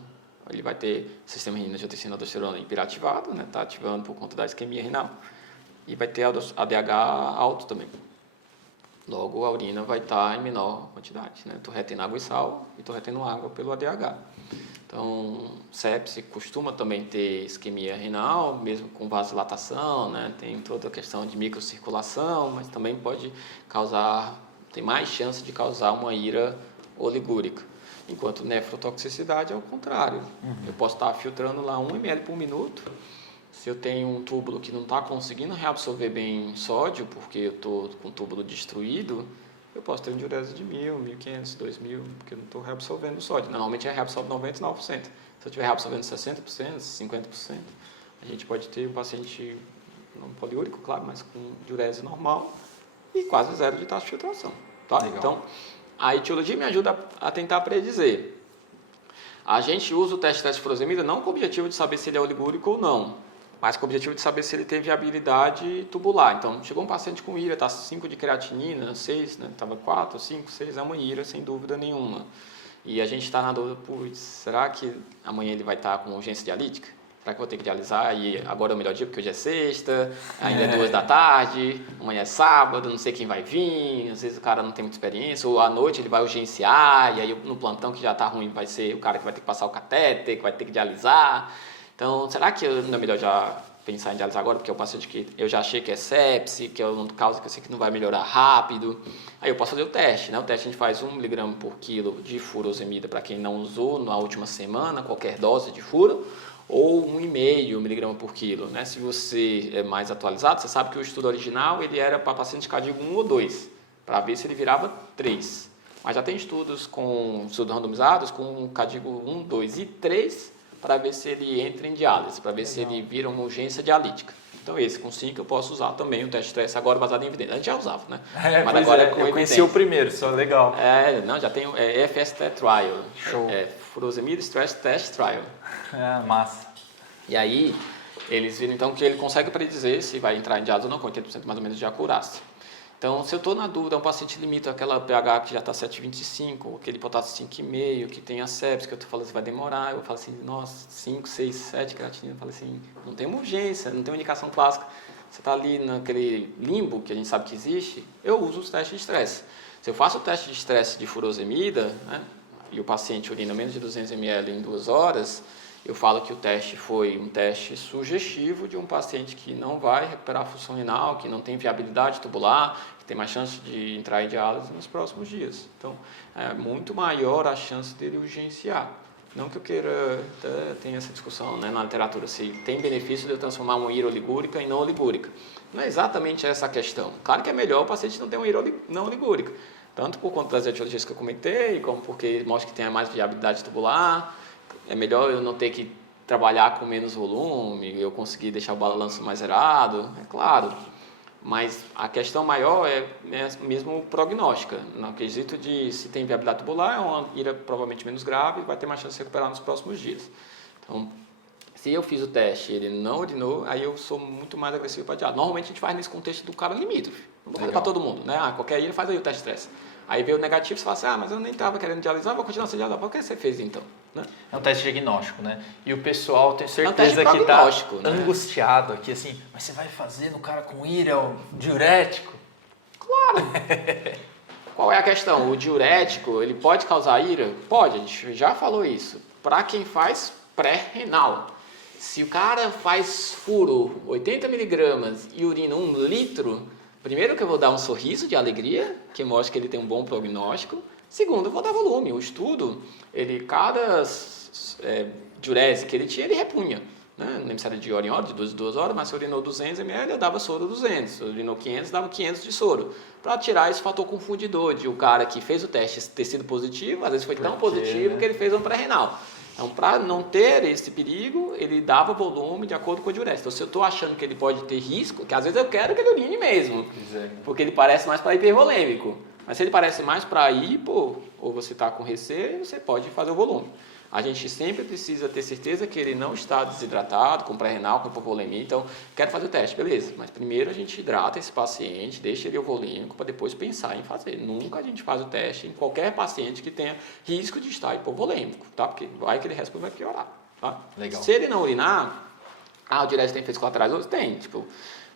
Ele vai ter sistema renina-angiotensina-aldosterona hiperativado, né? Está ativando por conta da isquemia renal. e vai ter ADH alto também. Logo, a urina vai estar em menor quantidade, né? Estou retendo água e sal e estou retendo água pelo ADH. Então, sepse costuma também ter isquemia renal, mesmo com vasodilatação, né? Tem toda a questão de microcirculação, mas também pode causar, tem mais chance de causar uma ira oligúrica. Enquanto nefrotoxicidade é o contrário. Eu posso estar filtrando lá 1 ml por minuto. Se eu tenho um túbulo que não está conseguindo reabsorver bem sódio, porque eu estou com o túbulo destruído, eu posso ter uma diurese de 1.000, 1.500, 2.000, porque eu não estou reabsorvendo sódio. Normalmente reabsorve 99%. Se eu estiver reabsorvendo 60%, 50%, a gente pode ter um paciente não poliúrico, claro, mas com diurese normal e quase zero de taxa de filtração. Tá? Então, a etiologia me ajuda a tentar predizer. A gente usa o teste de furosemida não com o objetivo de saber se ele é oligúrico ou não, mas com o objetivo de saber se ele tem viabilidade tubular. Então, chegou um paciente com ira, está 5 de creatinina, 6, né? Estava 4, 5, 6, é uma ira, sem dúvida nenhuma. E a gente está na dúvida, será que amanhã ele vai estar com urgência dialítica? Será que eu vou ter que dialisar? E agora é o melhor dia, porque hoje é sexta, ainda é 2 da tarde, amanhã é sábado, não sei quem vai vir, às vezes o cara não tem muita experiência, ou à noite ele vai urgenciar, e aí no plantão que já está ruim vai ser o cara que vai ter que passar o catéter, que vai ter que dialisar. Então, será que não é melhor já pensar em dialisar agora, porque é o paciente que eu já achei que é sepse, que é uma causa que eu sei que não vai melhorar rápido. Aí eu posso fazer o teste, né? O teste a gente faz 1 mg por quilo de furosemida para quem não usou na última semana, qualquer dose de furo, ou 1,5 mg por quilo, né? Se você é mais atualizado, você sabe que o estudo original ele era para paciente cardíaco 1 ou 2, para ver se ele virava 3. Mas já tem estudos randomizados com cardíaco 1, 2 e 3, para ver se ele entra em diálise, para ver se ele vira uma urgência dialítica. Então esse com 5 eu posso usar também o teste de estresse agora baseado em evidência. A gente já usava, né? Mas agora é com eu conheci o primeiro, só legal. Não, já tem FST Trial. Show. Furosemida Stress Test Trial. Massa. E aí eles viram então que ele consegue predizer se vai entrar em diálise ou não, com 80% mais ou menos de acurácia. Então, se eu estou na dúvida, um paciente limita aquela pH que já está 7,25, aquele potássio 5,5, que tem a sepsis, que eu estou falando se vai demorar, eu falo assim, nossa, 5, 6, 7 creatinina, eu falo assim, não tem uma urgência, não tem uma indicação clássica, você está ali naquele limbo que a gente sabe que existe, eu uso os testes de estresse. Se eu faço o teste de estresse de furosemida, né, e o paciente urina menos de 200 ml em 2 horas, eu falo que o teste foi um teste sugestivo de um paciente que não vai recuperar a função renal, que não tem viabilidade tubular, que tem mais chance de entrar em diálise nos próximos dias. Então, é muito maior a chance dele urgenciar. Não que eu queira, tem essa discussão, né, na literatura, se tem benefício de eu transformar uma ira oligúrica em não oligúrica. Não é exatamente essa a questão. Claro que é melhor o paciente não ter uma ira não oligúrica, tanto por conta das etiologias que eu comentei, como porque mostra que tem mais viabilidade tubular. É melhor eu não ter que trabalhar com menos volume, eu conseguir deixar o balanço mais zerado, é claro. Mas a questão maior é mesmo prognóstica. No quesito de se tem viabilidade tubular, é uma ira provavelmente menos grave, vai ter mais chance de se recuperar nos próximos dias. Então, se eu fiz o teste e ele não urinou, aí eu sou muito mais agressivo para diálise. Normalmente a gente faz nesse contexto do cara limítrofe. Não vou fazer para todo mundo, né? Qualquer ira faz aí o teste de estresse. Aí veio o negativo, você fala assim, mas eu nem estava querendo dialisar, vou continuar sem dialisar. Por que você fez então? Né? É um teste diagnóstico, né? E o pessoal, tenho certeza que está né? Angustiado aqui, assim, mas você vai fazer no cara com ira, o diurético? Claro! Qual é a questão? O diurético, ele pode causar ira? Pode, a gente já falou isso. Para quem faz pré-renal. Se o cara faz furo 80 miligramas e urina 1 litro, primeiro que eu vou dar um sorriso de alegria, que mostra que ele tem um bom prognóstico. Segundo, eu vou dar volume. O estudo, cada diurese que ele tinha, ele repunha. Né? Não lembro se era de hora em hora, de 2 horas, mas se urinou 200 ml, eu dava soro 200. Se urinou 500, dava 500 de soro. Para tirar esse fator confundidor de o cara que fez o teste ter sido positivo, às vezes foi tão positivo que ele fez um pré-renal. Então, para não ter esse perigo, ele dava volume de acordo com a diurese. Então, se eu estou achando que ele pode ter risco, que às vezes eu quero que ele urine mesmo, porque ele parece mais para hipervolêmico. Mas se ele parece mais para hipo, ou você está com receio, você pode fazer o volume. A gente sempre precisa ter certeza que ele não está desidratado, com pré-renal, com hipovolemia. Então, quero fazer o teste, beleza. Mas primeiro a gente hidrata esse paciente, deixa ele euvolêmico para depois pensar em fazer. Nunca a gente faz o teste em qualquer paciente que tenha risco de estar hipovolêmico, tá? Porque vai que ele responde vai piorar, tá? Legal. Se ele não urinar, o diurético tem efeitos colaterais? Tem, tipo,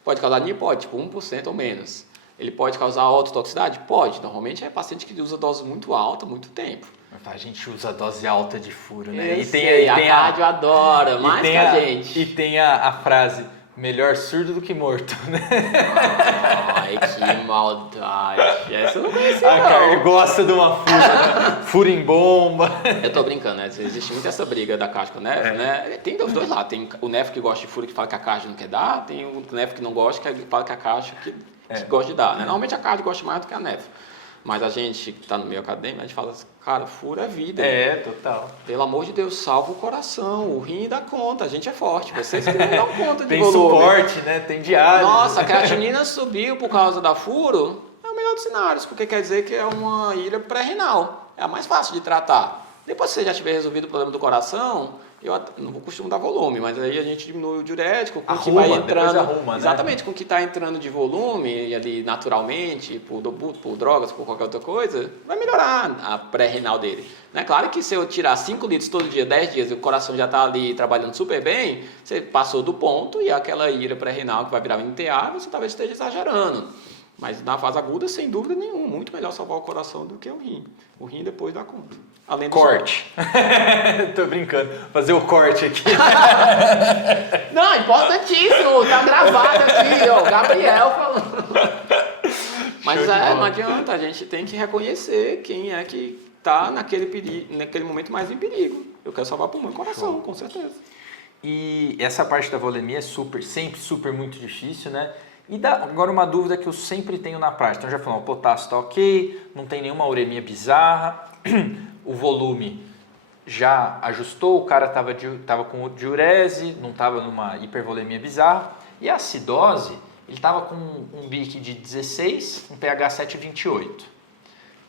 Pode causar anemia? Pode, tipo 1% ou menos. Ele pode causar ototoxicidade? Pode. Normalmente é paciente que usa dose muito alta, muito tempo. A gente usa dose alta de furo, né? A cardio adora, mais que a gente. E tem a frase, melhor surdo do que morto, né? Ai, que maldade. Essa eu não conhecia, A cardio gosta de uma fura, né? Fura em bomba. Eu tô brincando, né? Existe muito essa briga da cardio com o nef, né? Tem dos dois lados. Tem o nef que gosta de furo que fala que a cardio não quer dar, tem o nef que não gosta que fala que a cardio que gosta de dar, né? Normalmente a cardio gosta mais do que a nef. Mas a gente que está no meio acadêmico, a gente fala assim, cara, furo é vida. Total. Pelo amor de Deus, salva o coração, o rim dá conta, a gente é forte. Vocês que não dão conta de tem volume. Tem suporte, né? Tem diálise. Nossa, a creatinina subiu por causa da furo, é o melhor dos cenários, porque quer dizer que é uma ira pré-renal. É a mais fácil de tratar. Depois que você já tiver resolvido o problema do coração, eu não costumo dar volume, mas aí a gente diminui o diurético, com o que vai entrando. Arruma, exatamente, né? com o que está entrando de volume ali naturalmente, por drogas, por qualquer outra coisa, vai melhorar a pré-renal dele. Né? Claro que se eu tirar 5 litros todo dia, 10 dias, e o coração já está ali trabalhando super bem, você passou do ponto e aquela ira pré-renal que vai virar NTA, você talvez esteja exagerando. Mas na fase aguda, sem dúvida nenhuma, muito melhor salvar o coração do que o rim. O rim depois dá conta. Além do corte. Tô brincando. Fazer o corte aqui. Não, importantíssimo. Tá gravado aqui, ó. Gabriel falando. Mas não adianta. A gente tem que reconhecer quem é que tá naquele momento mais em perigo. Eu quero salvar pulmão e coração, com certeza. E essa parte da volemia é sempre super muito difícil, né? E agora uma dúvida que eu sempre tenho na prática. Então já falou, o potássio está ok, não tem nenhuma uremia bizarra, o volume já ajustou, o cara estava com diurese, não estava numa hipervolemia bizarra. E a acidose, ele estava com um BIC de 16, um pH 7,28.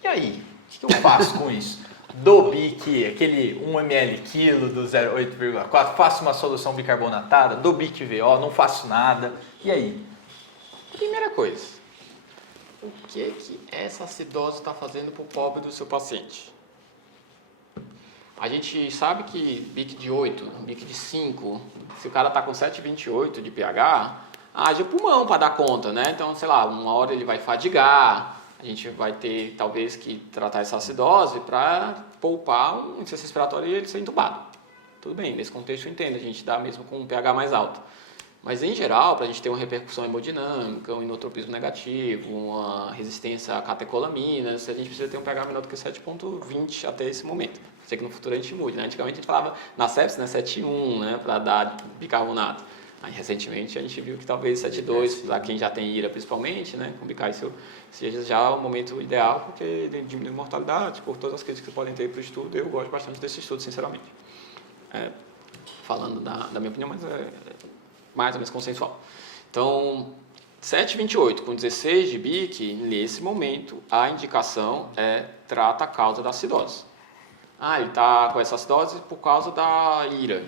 E aí, o que eu faço com isso? Do BIC, aquele 1 ml quilo do 0,8,4, faço uma solução bicarbonatada, do BIC VO, não faço nada. E aí? Primeira coisa, o que essa acidose está fazendo para o pobre do seu paciente? A gente sabe que BIC de 8, BIC de 5, se o cara está com 7,28 de pH, haja pulmão para dar conta, né? Então, sei lá, uma hora ele vai fadigar, a gente vai ter talvez que tratar essa acidose para poupar um insuficiência respiratória e ele ser entubado. Tudo bem, nesse contexto eu entendo, a gente dá mesmo com um pH mais alto. Mas, em geral, para a gente ter uma repercussão hemodinâmica, um inotropismo negativo, uma resistência a catecolaminas, a gente precisa ter um pH menor do que 7,20 até esse momento. Sei que no futuro a gente mude, né? Antigamente a gente falava na sepsis, né, 7,1, né, para dar bicarbonato. Aí, recentemente, a gente viu que talvez 7,2, para quem já tem IRA principalmente, né, com bicácio, seja já o momento ideal, porque ele diminui a mortalidade, por todas as críticas que podem ter para o estudo. Eu gosto bastante desse estudo, sinceramente. Falando da minha opinião, mas mais ou menos consensual. Então, 7,28 com 16 de BIC, nesse momento, a indicação trata a causa da acidose. Ele está com essa acidose por causa da IRA.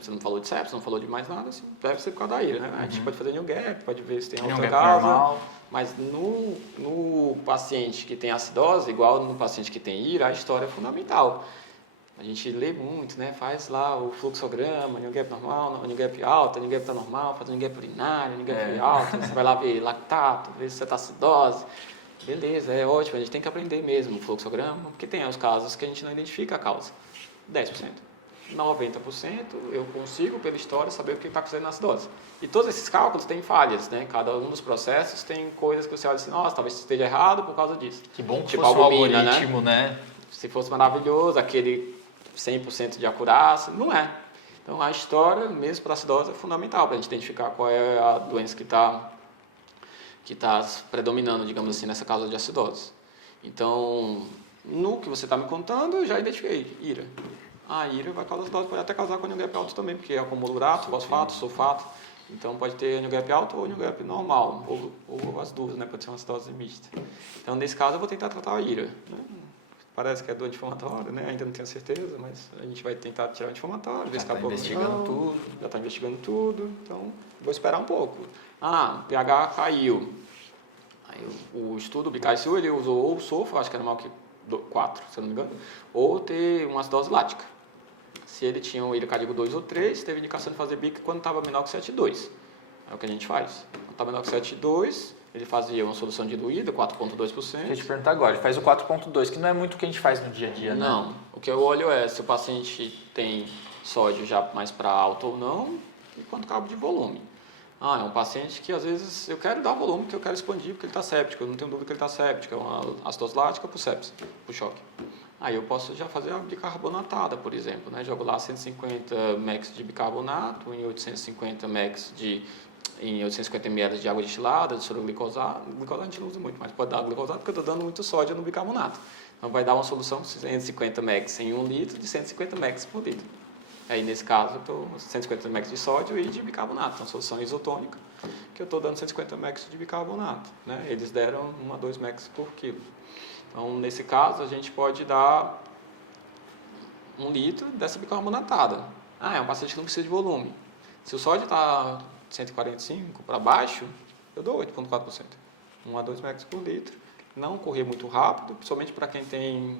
Você não falou de sepsis, não falou de mais nada, assim, deve ser por causa da IRA. Né? A gente pode fazer new gap, pode ver se tem outra causa. Normal. Mas no paciente que tem acidose, igual no paciente que tem IRA, a história é fundamental. A gente lê muito, né? Faz lá o fluxograma, new gap normal, new gap alta, new gap está normal, faz um new gap urinário, new gap alta, você vai lá ver lactato, ver se você está acidose. Beleza, é ótimo, a gente tem que aprender mesmo o fluxograma, porque tem os casos que a gente não identifica a causa. 10%. 90% eu consigo, pela história, saber o que está acontecendo na acidose. E todos esses cálculos têm falhas, né? Cada um dos processos tem coisas que você olha assim, nossa, talvez esteja errado por causa disso. Que bom que fosse um algoritmo, né? Se fosse maravilhoso, aquele 100% de acurácia, não é. Então, a história, mesmo para a acidose, é fundamental para a gente identificar qual é a doença que está predominando, digamos assim, nessa causa de acidose. Então, no que você está me contando, eu já identifiquei IRA. A IRA vai causar acidose, pode até causar com NGAP alto também, porque é acúmulo urato, fosfato, sulfato. Então, pode ter NGAP alto ou NGAP normal, ou as duas, né? Pode ser uma acidose mista. Então, nesse caso, eu vou tentar tratar a IRA. Né? Parece que é do anti-inflamatório, né? Ainda não tenho certeza, mas a gente vai tentar tirar o anti-inflamatório, ver se acabou investigando tudo. Já está investigando tudo, então vou esperar um pouco. O pH caiu. Aí o estudo, o Bicaicio, ele usou ou o sulfo, acho que era maior que 4, se eu não me engano, ou ter uma acidose lática. Se ele tinha um ilha cardíaco 2 ou 3, teve indicação de fazer BIC quando estava menor que 7,2. É o que a gente faz. O Tabenox 7.2, ele fazia uma solução diluída, 4,2%. Eu ia te perguntar agora, ele faz o 4.2, que não é muito o que a gente faz no dia a dia, né? Não, o que eu olho é se o paciente tem sódio já mais para alto ou não e quanto cabo de volume. É um paciente que às vezes eu quero dar volume, porque eu quero expandir, porque ele está séptico, eu não tenho dúvida que ele está séptico, é uma acidose lática por sepse, por choque. Aí eu posso já fazer a bicarbonatada, por exemplo, né? Jogo lá 150 mg de bicarbonato em 850 ml de água destilada, de soro glicosado. Glicosado a gente não usa muito, mas pode dar glicosado porque eu estou dando muito sódio no bicarbonato. Então vai dar uma solução de 150 mg em 1 litro de 150 mg por litro. Aí nesse caso eu estou 150 mg de sódio e de bicarbonato, uma solução isotônica, que eu estou dando 150 mg de bicarbonato. Né? Eles deram 1 a 2 mg por quilo. Então nesse caso a gente pode dar 1 litro dessa bicarbonatada. É um paciente que não precisa de volume. Se o sódio está 145 para baixo, eu dou 8,4%. 1 a 2 mg por litro. Não correr muito rápido, principalmente para quem tem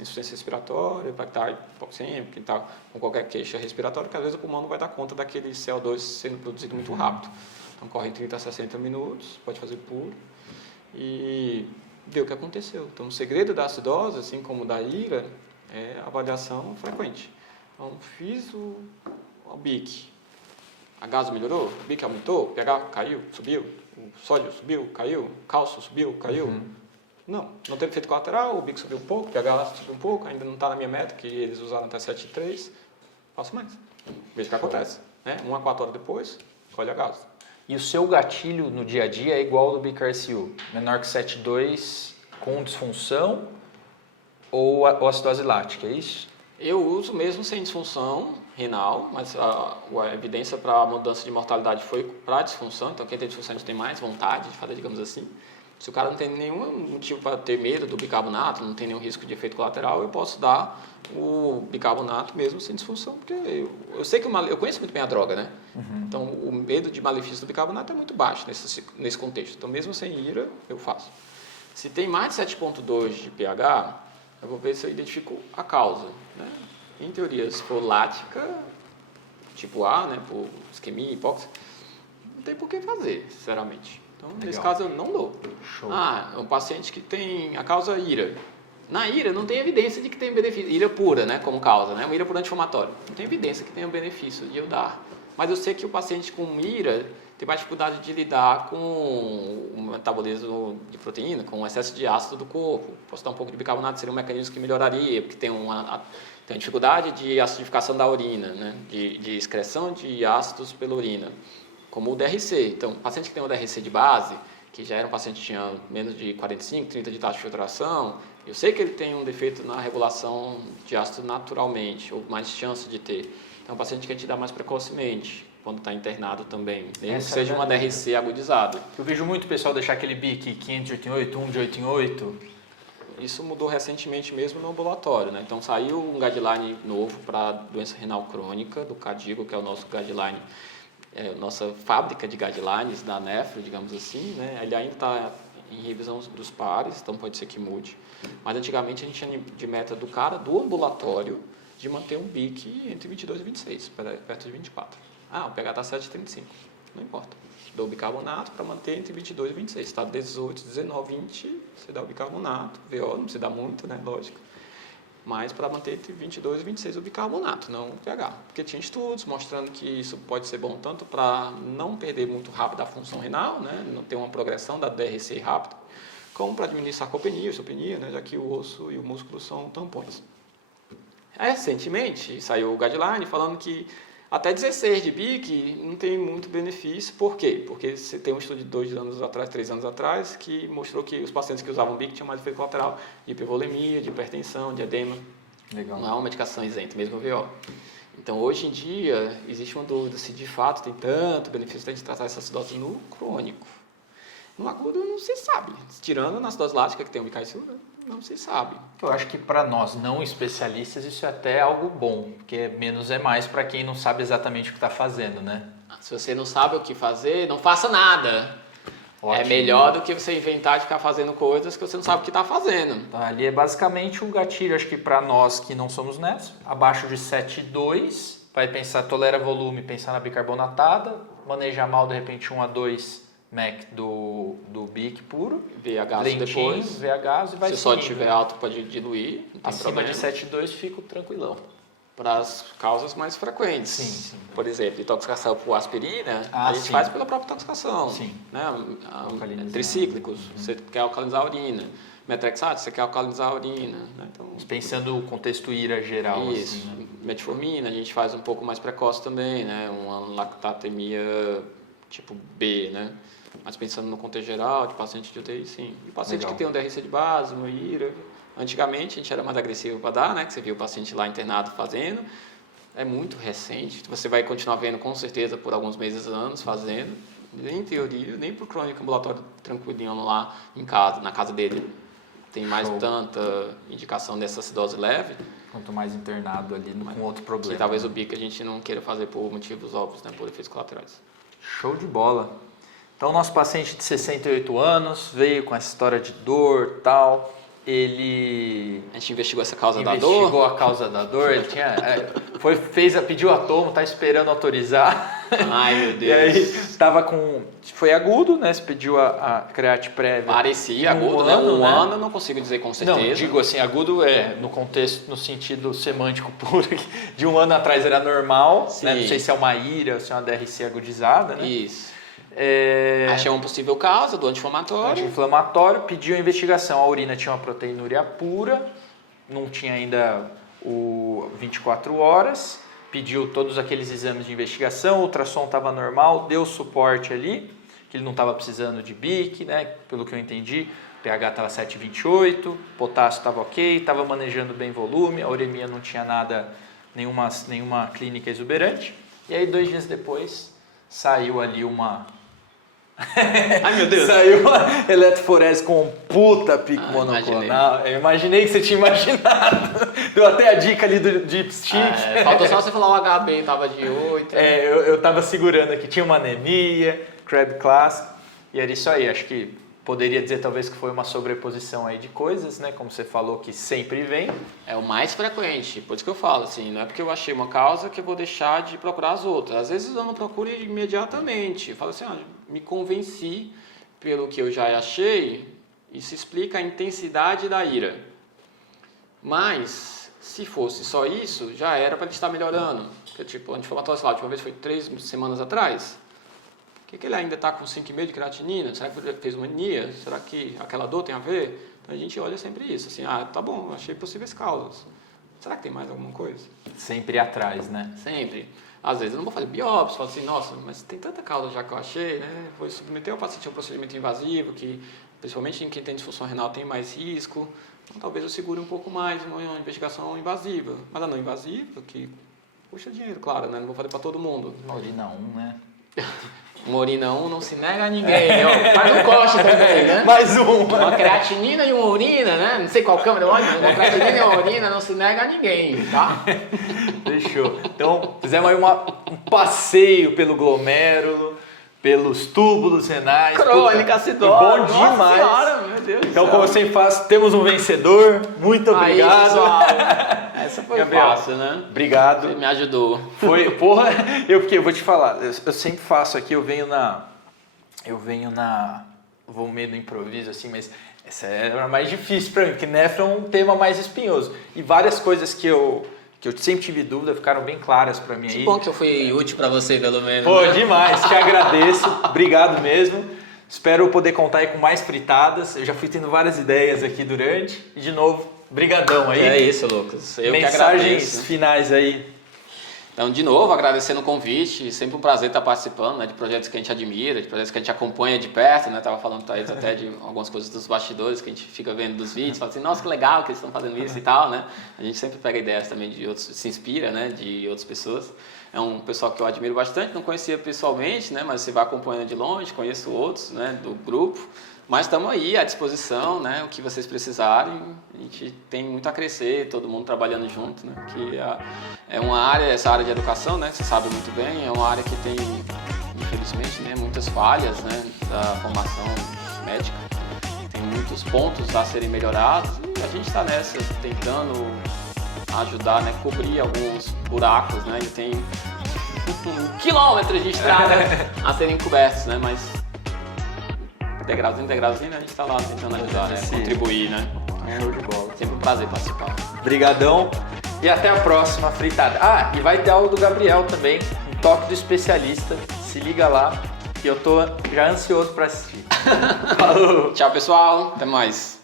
insuficiência respiratória, para quem está hipoxêmico, quem está com qualquer queixa respiratória, que às vezes o pulmão não vai dar conta daquele CO2 sendo produzido muito rápido. Então corre em 30 a 60 minutos, pode fazer puro e ver o que aconteceu. Então o segredo da acidose, assim como da IRA, é a avaliação frequente. Então fiz o BIC, a gaso melhorou, o BIC aumentou, o pH caiu, subiu, o sódio subiu, caiu, o cálcio subiu, caiu. Não teve efeito colateral, o BIC subiu um pouco, o pH subiu um pouco, ainda não está na minha meta, que eles usaram até 7,3, faço mais. Veja o que acontece. Né? 1 a 4 horas depois, colhe a gaso. E o seu gatilho no dia a dia é igual ao do BICRCU? Menor que 7,2 com disfunção ou acidose lática, é isso? Eu uso mesmo sem disfunção renal, mas a evidência para a mudança de mortalidade foi para a disfunção, então quem tem disfunção a gente tem mais vontade de fazer, digamos assim. Se o cara não tem nenhum motivo para ter medo do bicarbonato, não tem nenhum risco de efeito colateral, eu posso dar o bicarbonato mesmo sem disfunção, porque eu sei que eu conheço muito bem a droga, né? Então o medo de malefício do bicarbonato é muito baixo nesse contexto. Então mesmo sem IRA, eu faço. Se tem mais de 7,2 de pH, eu vou ver se eu identifico a causa. Né? Em teoria, se for lática, tipo A, né, por isquemia, hipóxia, não tem por que fazer, sinceramente. Então, nesse caso, eu não dou. Show. É um paciente que tem a causa IRA. Na IRA, não tem evidência de que tem benefício. IRA pura, né, como causa, né, uma IRA por anti-inflamatório. Não tem evidência que tenha benefício de eu dar. Mas eu sei que o paciente com IRA tem mais dificuldade de lidar com o metabolismo de proteína, com o excesso de ácido do corpo. Posso dar um pouco de bicarbonato, seria um mecanismo que melhoraria, porque tem uma dificuldade de acidificação da urina, né? de excreção de ácidos pela urina, como o DRC. Então, o paciente que tem o DRC de base, que já era um paciente que tinha menos de 45, 30 de taxa de filtração, eu sei que ele tem um defeito na regulação de ácido naturalmente, ou mais chance de ter. Então, é um paciente que a gente dá mais precocemente, quando está internado também, mesmo que seja uma DRC agudizada. Eu vejo muito o pessoal deixar aquele BIC 588, 1 de 8 em 8. Isso mudou recentemente mesmo no ambulatório, né? Então saiu um guideline novo para doença renal crônica do CADIGO, que é o nosso guideline, nossa fábrica de guidelines da nefro, digamos assim, né? Ele ainda está em revisão dos pares, então pode ser que mude. Mas antigamente a gente tinha de meta do cara do ambulatório de manter um BIC entre 22 e 26, perto de 24. O pH está 7,35, não importa. Dou bicarbonato para manter entre 22 e 26. Está 18, 19, 20, você dá o bicarbonato, VO, não precisa dar muito, né, lógico. Mas para manter entre 22 e 26 o bicarbonato, não o pH. Porque tinha estudos mostrando que isso pode ser bom tanto para não perder muito rápido a função renal, né, não ter uma progressão da DRC rápida, como para diminuir sarcopenia, osteopenia, né, já que o osso e o músculo são tampões. Recentemente saiu o guideline falando que até 16 de BIC não tem muito benefício. Por quê? Porque você tem um estudo de 2 anos atrás, 3 anos atrás, que mostrou que os pacientes que usavam BIC tinham mais efeito colateral de hipervolemia, de hipertensão, de edema. Legal. Não é uma medicação isenta, mesmo o VO. Então, hoje em dia, existe uma dúvida se de fato tem tanto benefício de a gente tratar essa acidose no crônico. No agudo não se sabe. Tirando na acidose lática, que tem o BICRCU, não se sabe. Eu acho que para nós não especialistas isso é até algo bom, porque menos é mais para quem não sabe exatamente o que está fazendo, né? Se você não sabe o que fazer, não faça nada. Ótimo. É melhor do que você inventar de ficar fazendo coisas que você não sabe o que está fazendo. Então, ali é basicamente o gatilho, acho que para nós que não somos netos, abaixo de 7,2, vai pensar tolera volume, pensar na bicarbonatada, manejar mal, de repente, 1 a 2 mEq do BIC puro. VH lentinho, depois. VH e vai Se só seguindo. tiver alto, pode diluir. Não tem Acima problema. de 7,2 fico tranquilão. Para as causas mais frequentes. Sim. Por exemplo, intoxicação por aspirina, Ah, a gente sim. faz pela própria intoxicação. Sim. Né? Alcalinizar. Tricíclicos, você quer alcalinizar a urina. Metrexato, você quer alcalinizar a urina. Né? Então, Pensando no contexto IRA geral. isso. Assim, né? Metformina, a gente faz um pouco mais precoce também, né? Uma lactatemia tipo B, né? Mas pensando no contexto geral, de paciente de UTI, sim. E paciente Legal. que tem um DRC de base, uma IRA. Antigamente a gente era mais agressivo para dar, né? Que você viu o paciente lá internado fazendo. É muito recente. Você vai continuar vendo com certeza por alguns meses, anos fazendo. Nem teoria, nem por crônico ambulatório tranquilinho lá em casa, na casa dele. Tem mais Show. tanta indicação dessa acidose leve. Quanto mais internado ali com outro problema. Que talvez o BIC a gente não queira fazer por motivos óbvios, né? Por efeitos colaterais. Show de bola. Então, nosso paciente de 68 anos veio com essa história de dor e tal. Ele A gente investigou essa causa da investigou dor. a causa da dor. Ele pediu a tomo, tá esperando autorizar. Ai, meu E Deus. aí, tava com... Foi agudo, né? Você pediu a create prévia. Parecia Um agudo, né? ano, Um né? ano, não consigo dizer com certeza. Não, digo assim, agudo no contexto, no sentido semântico puro, de 1 ano atrás era normal, né? Não sei se é uma IRA ou se é uma DRC agudizada, né? Isso. É... Achei uma possível causa do anti-inflamatório. Anti-inflamatório, pediu a investigação, a urina tinha uma proteinúria pura, não tinha ainda o 24 horas, pediu todos aqueles exames de investigação, o ultrassom estava normal, deu suporte ali, que ele não estava precisando de BIC, né? Pelo que eu entendi, o pH estava 7,28, potássio estava ok, estava manejando bem volume, a uremia não tinha nada, nenhuma clínica exuberante. E aí 2 dias depois saiu ali uma... Ai, meu Deus. Saiu uma eletroforese com um puta pico monoclonal. Eu imaginei que você tinha imaginado. Deu até a dica ali do dipstick. Faltou só você falar o HB, tava de 8. Eu tava segurando aqui, tinha uma anemia, Crab clássico, e era isso aí. Acho que poderia dizer talvez que foi uma sobreposição aí de coisas, né? Como você falou que sempre vem. É o mais frequente, por isso que eu falo, assim, não é porque eu achei uma causa que eu vou deixar de procurar as outras. Às vezes eu não procuro imediatamente. Eu falo assim, me convenci pelo que eu já achei, isso explica a intensidade da ira. Mas, se fosse só isso, já era para ele estar melhorando. Porque, tipo, o anti-inflamatório, sei lá, a última vez foi 3 semanas atrás. Por que ele ainda está com 5,5 de creatinina? Será que ele fez uma anemia? Será que aquela dor tem a ver? Então a gente olha sempre isso, assim, tá bom, achei possíveis causas. Será que tem mais alguma coisa? Sempre atrás, né? Sempre. Às vezes eu não vou fazer biópsia, falo assim, nossa, mas tem tanta causa já que eu achei, né? Vou submeter o paciente a um procedimento invasivo, que principalmente em quem tem disfunção renal tem mais risco. Então talvez eu segure um pouco mais uma investigação invasiva. Mas a não invasiva, que custa dinheiro, claro, né? Não vou fazer para todo mundo. Uma urina 1, né? Uma urina 1 não se nega a ninguém, faz um corte também, né? Mais um! Uma creatinina e uma urina, né? Não sei qual câmera, olha, uma creatinina e uma urina não se nega a ninguém, tá? Fechou. Então, fizemos aí um passeio pelo glomérulo, pelos túbulos renais. Crônica, acidose. Bom demais. Nossa senhora, meu Deus do Então, céu. como eu sempre faço, temos um vencedor. Muito obrigado. Aí, pessoal, essa foi Gabriel, fácil, né? Obrigado. Você me ajudou. Foi, porra, eu vou te falar, eu sempre faço aqui, eu venho vou meio no improviso assim, mas essa era mais difícil pra mim, porque nefro é um tema mais espinhoso. E várias coisas que eu sempre tive dúvida ficaram bem claras pra mim aí. Que bom que eu fui útil pra você, pelo menos. Pô, né? demais, te agradeço, obrigado mesmo. Espero poder contar aí com mais fritadas, eu já fui tendo várias ideias aqui durante, e de novo, brigadão aí. É isso, Lucas. Eu que Mensagens agradeço. finais aí. Então, de novo, agradecendo o convite, sempre um prazer estar participando, né, de projetos que a gente admira, de projetos que a gente acompanha de perto, né, estava falando para eles até de algumas coisas dos bastidores que a gente fica vendo dos vídeos, fala assim, nossa, que legal que eles estão fazendo isso e tal, né, a gente sempre pega ideias também de outros, se inspira, né, de outras pessoas. É um pessoal que eu admiro bastante, não conhecia pessoalmente, né, mas você vai acompanhando de longe, conheço outros, né, do grupo. Mas estamos aí à disposição, né? O que vocês precisarem, a gente tem muito a crescer, todo mundo trabalhando junto, né? Que é uma área, essa área de educação, né? Você sabe muito bem, é uma área que tem, infelizmente, né? Muitas falhas, né? Da formação médica, tem muitos pontos a serem melhorados e a gente está nessa, tentando ajudar, né? Cobrir alguns buracos, né? E tem quilômetros de estrada a serem cobertos, né? Mas degrauzinho, né? A gente tá lá tentando ajudar, né? Contribuir, né? Show de bola. Sempre um prazer participar. Brigadão e até a próxima fritada. Ah, e vai ter aula do Gabriel também, um toque do especialista. Se liga lá que eu tô já ansioso para assistir. Falou! Tchau, pessoal. Até mais.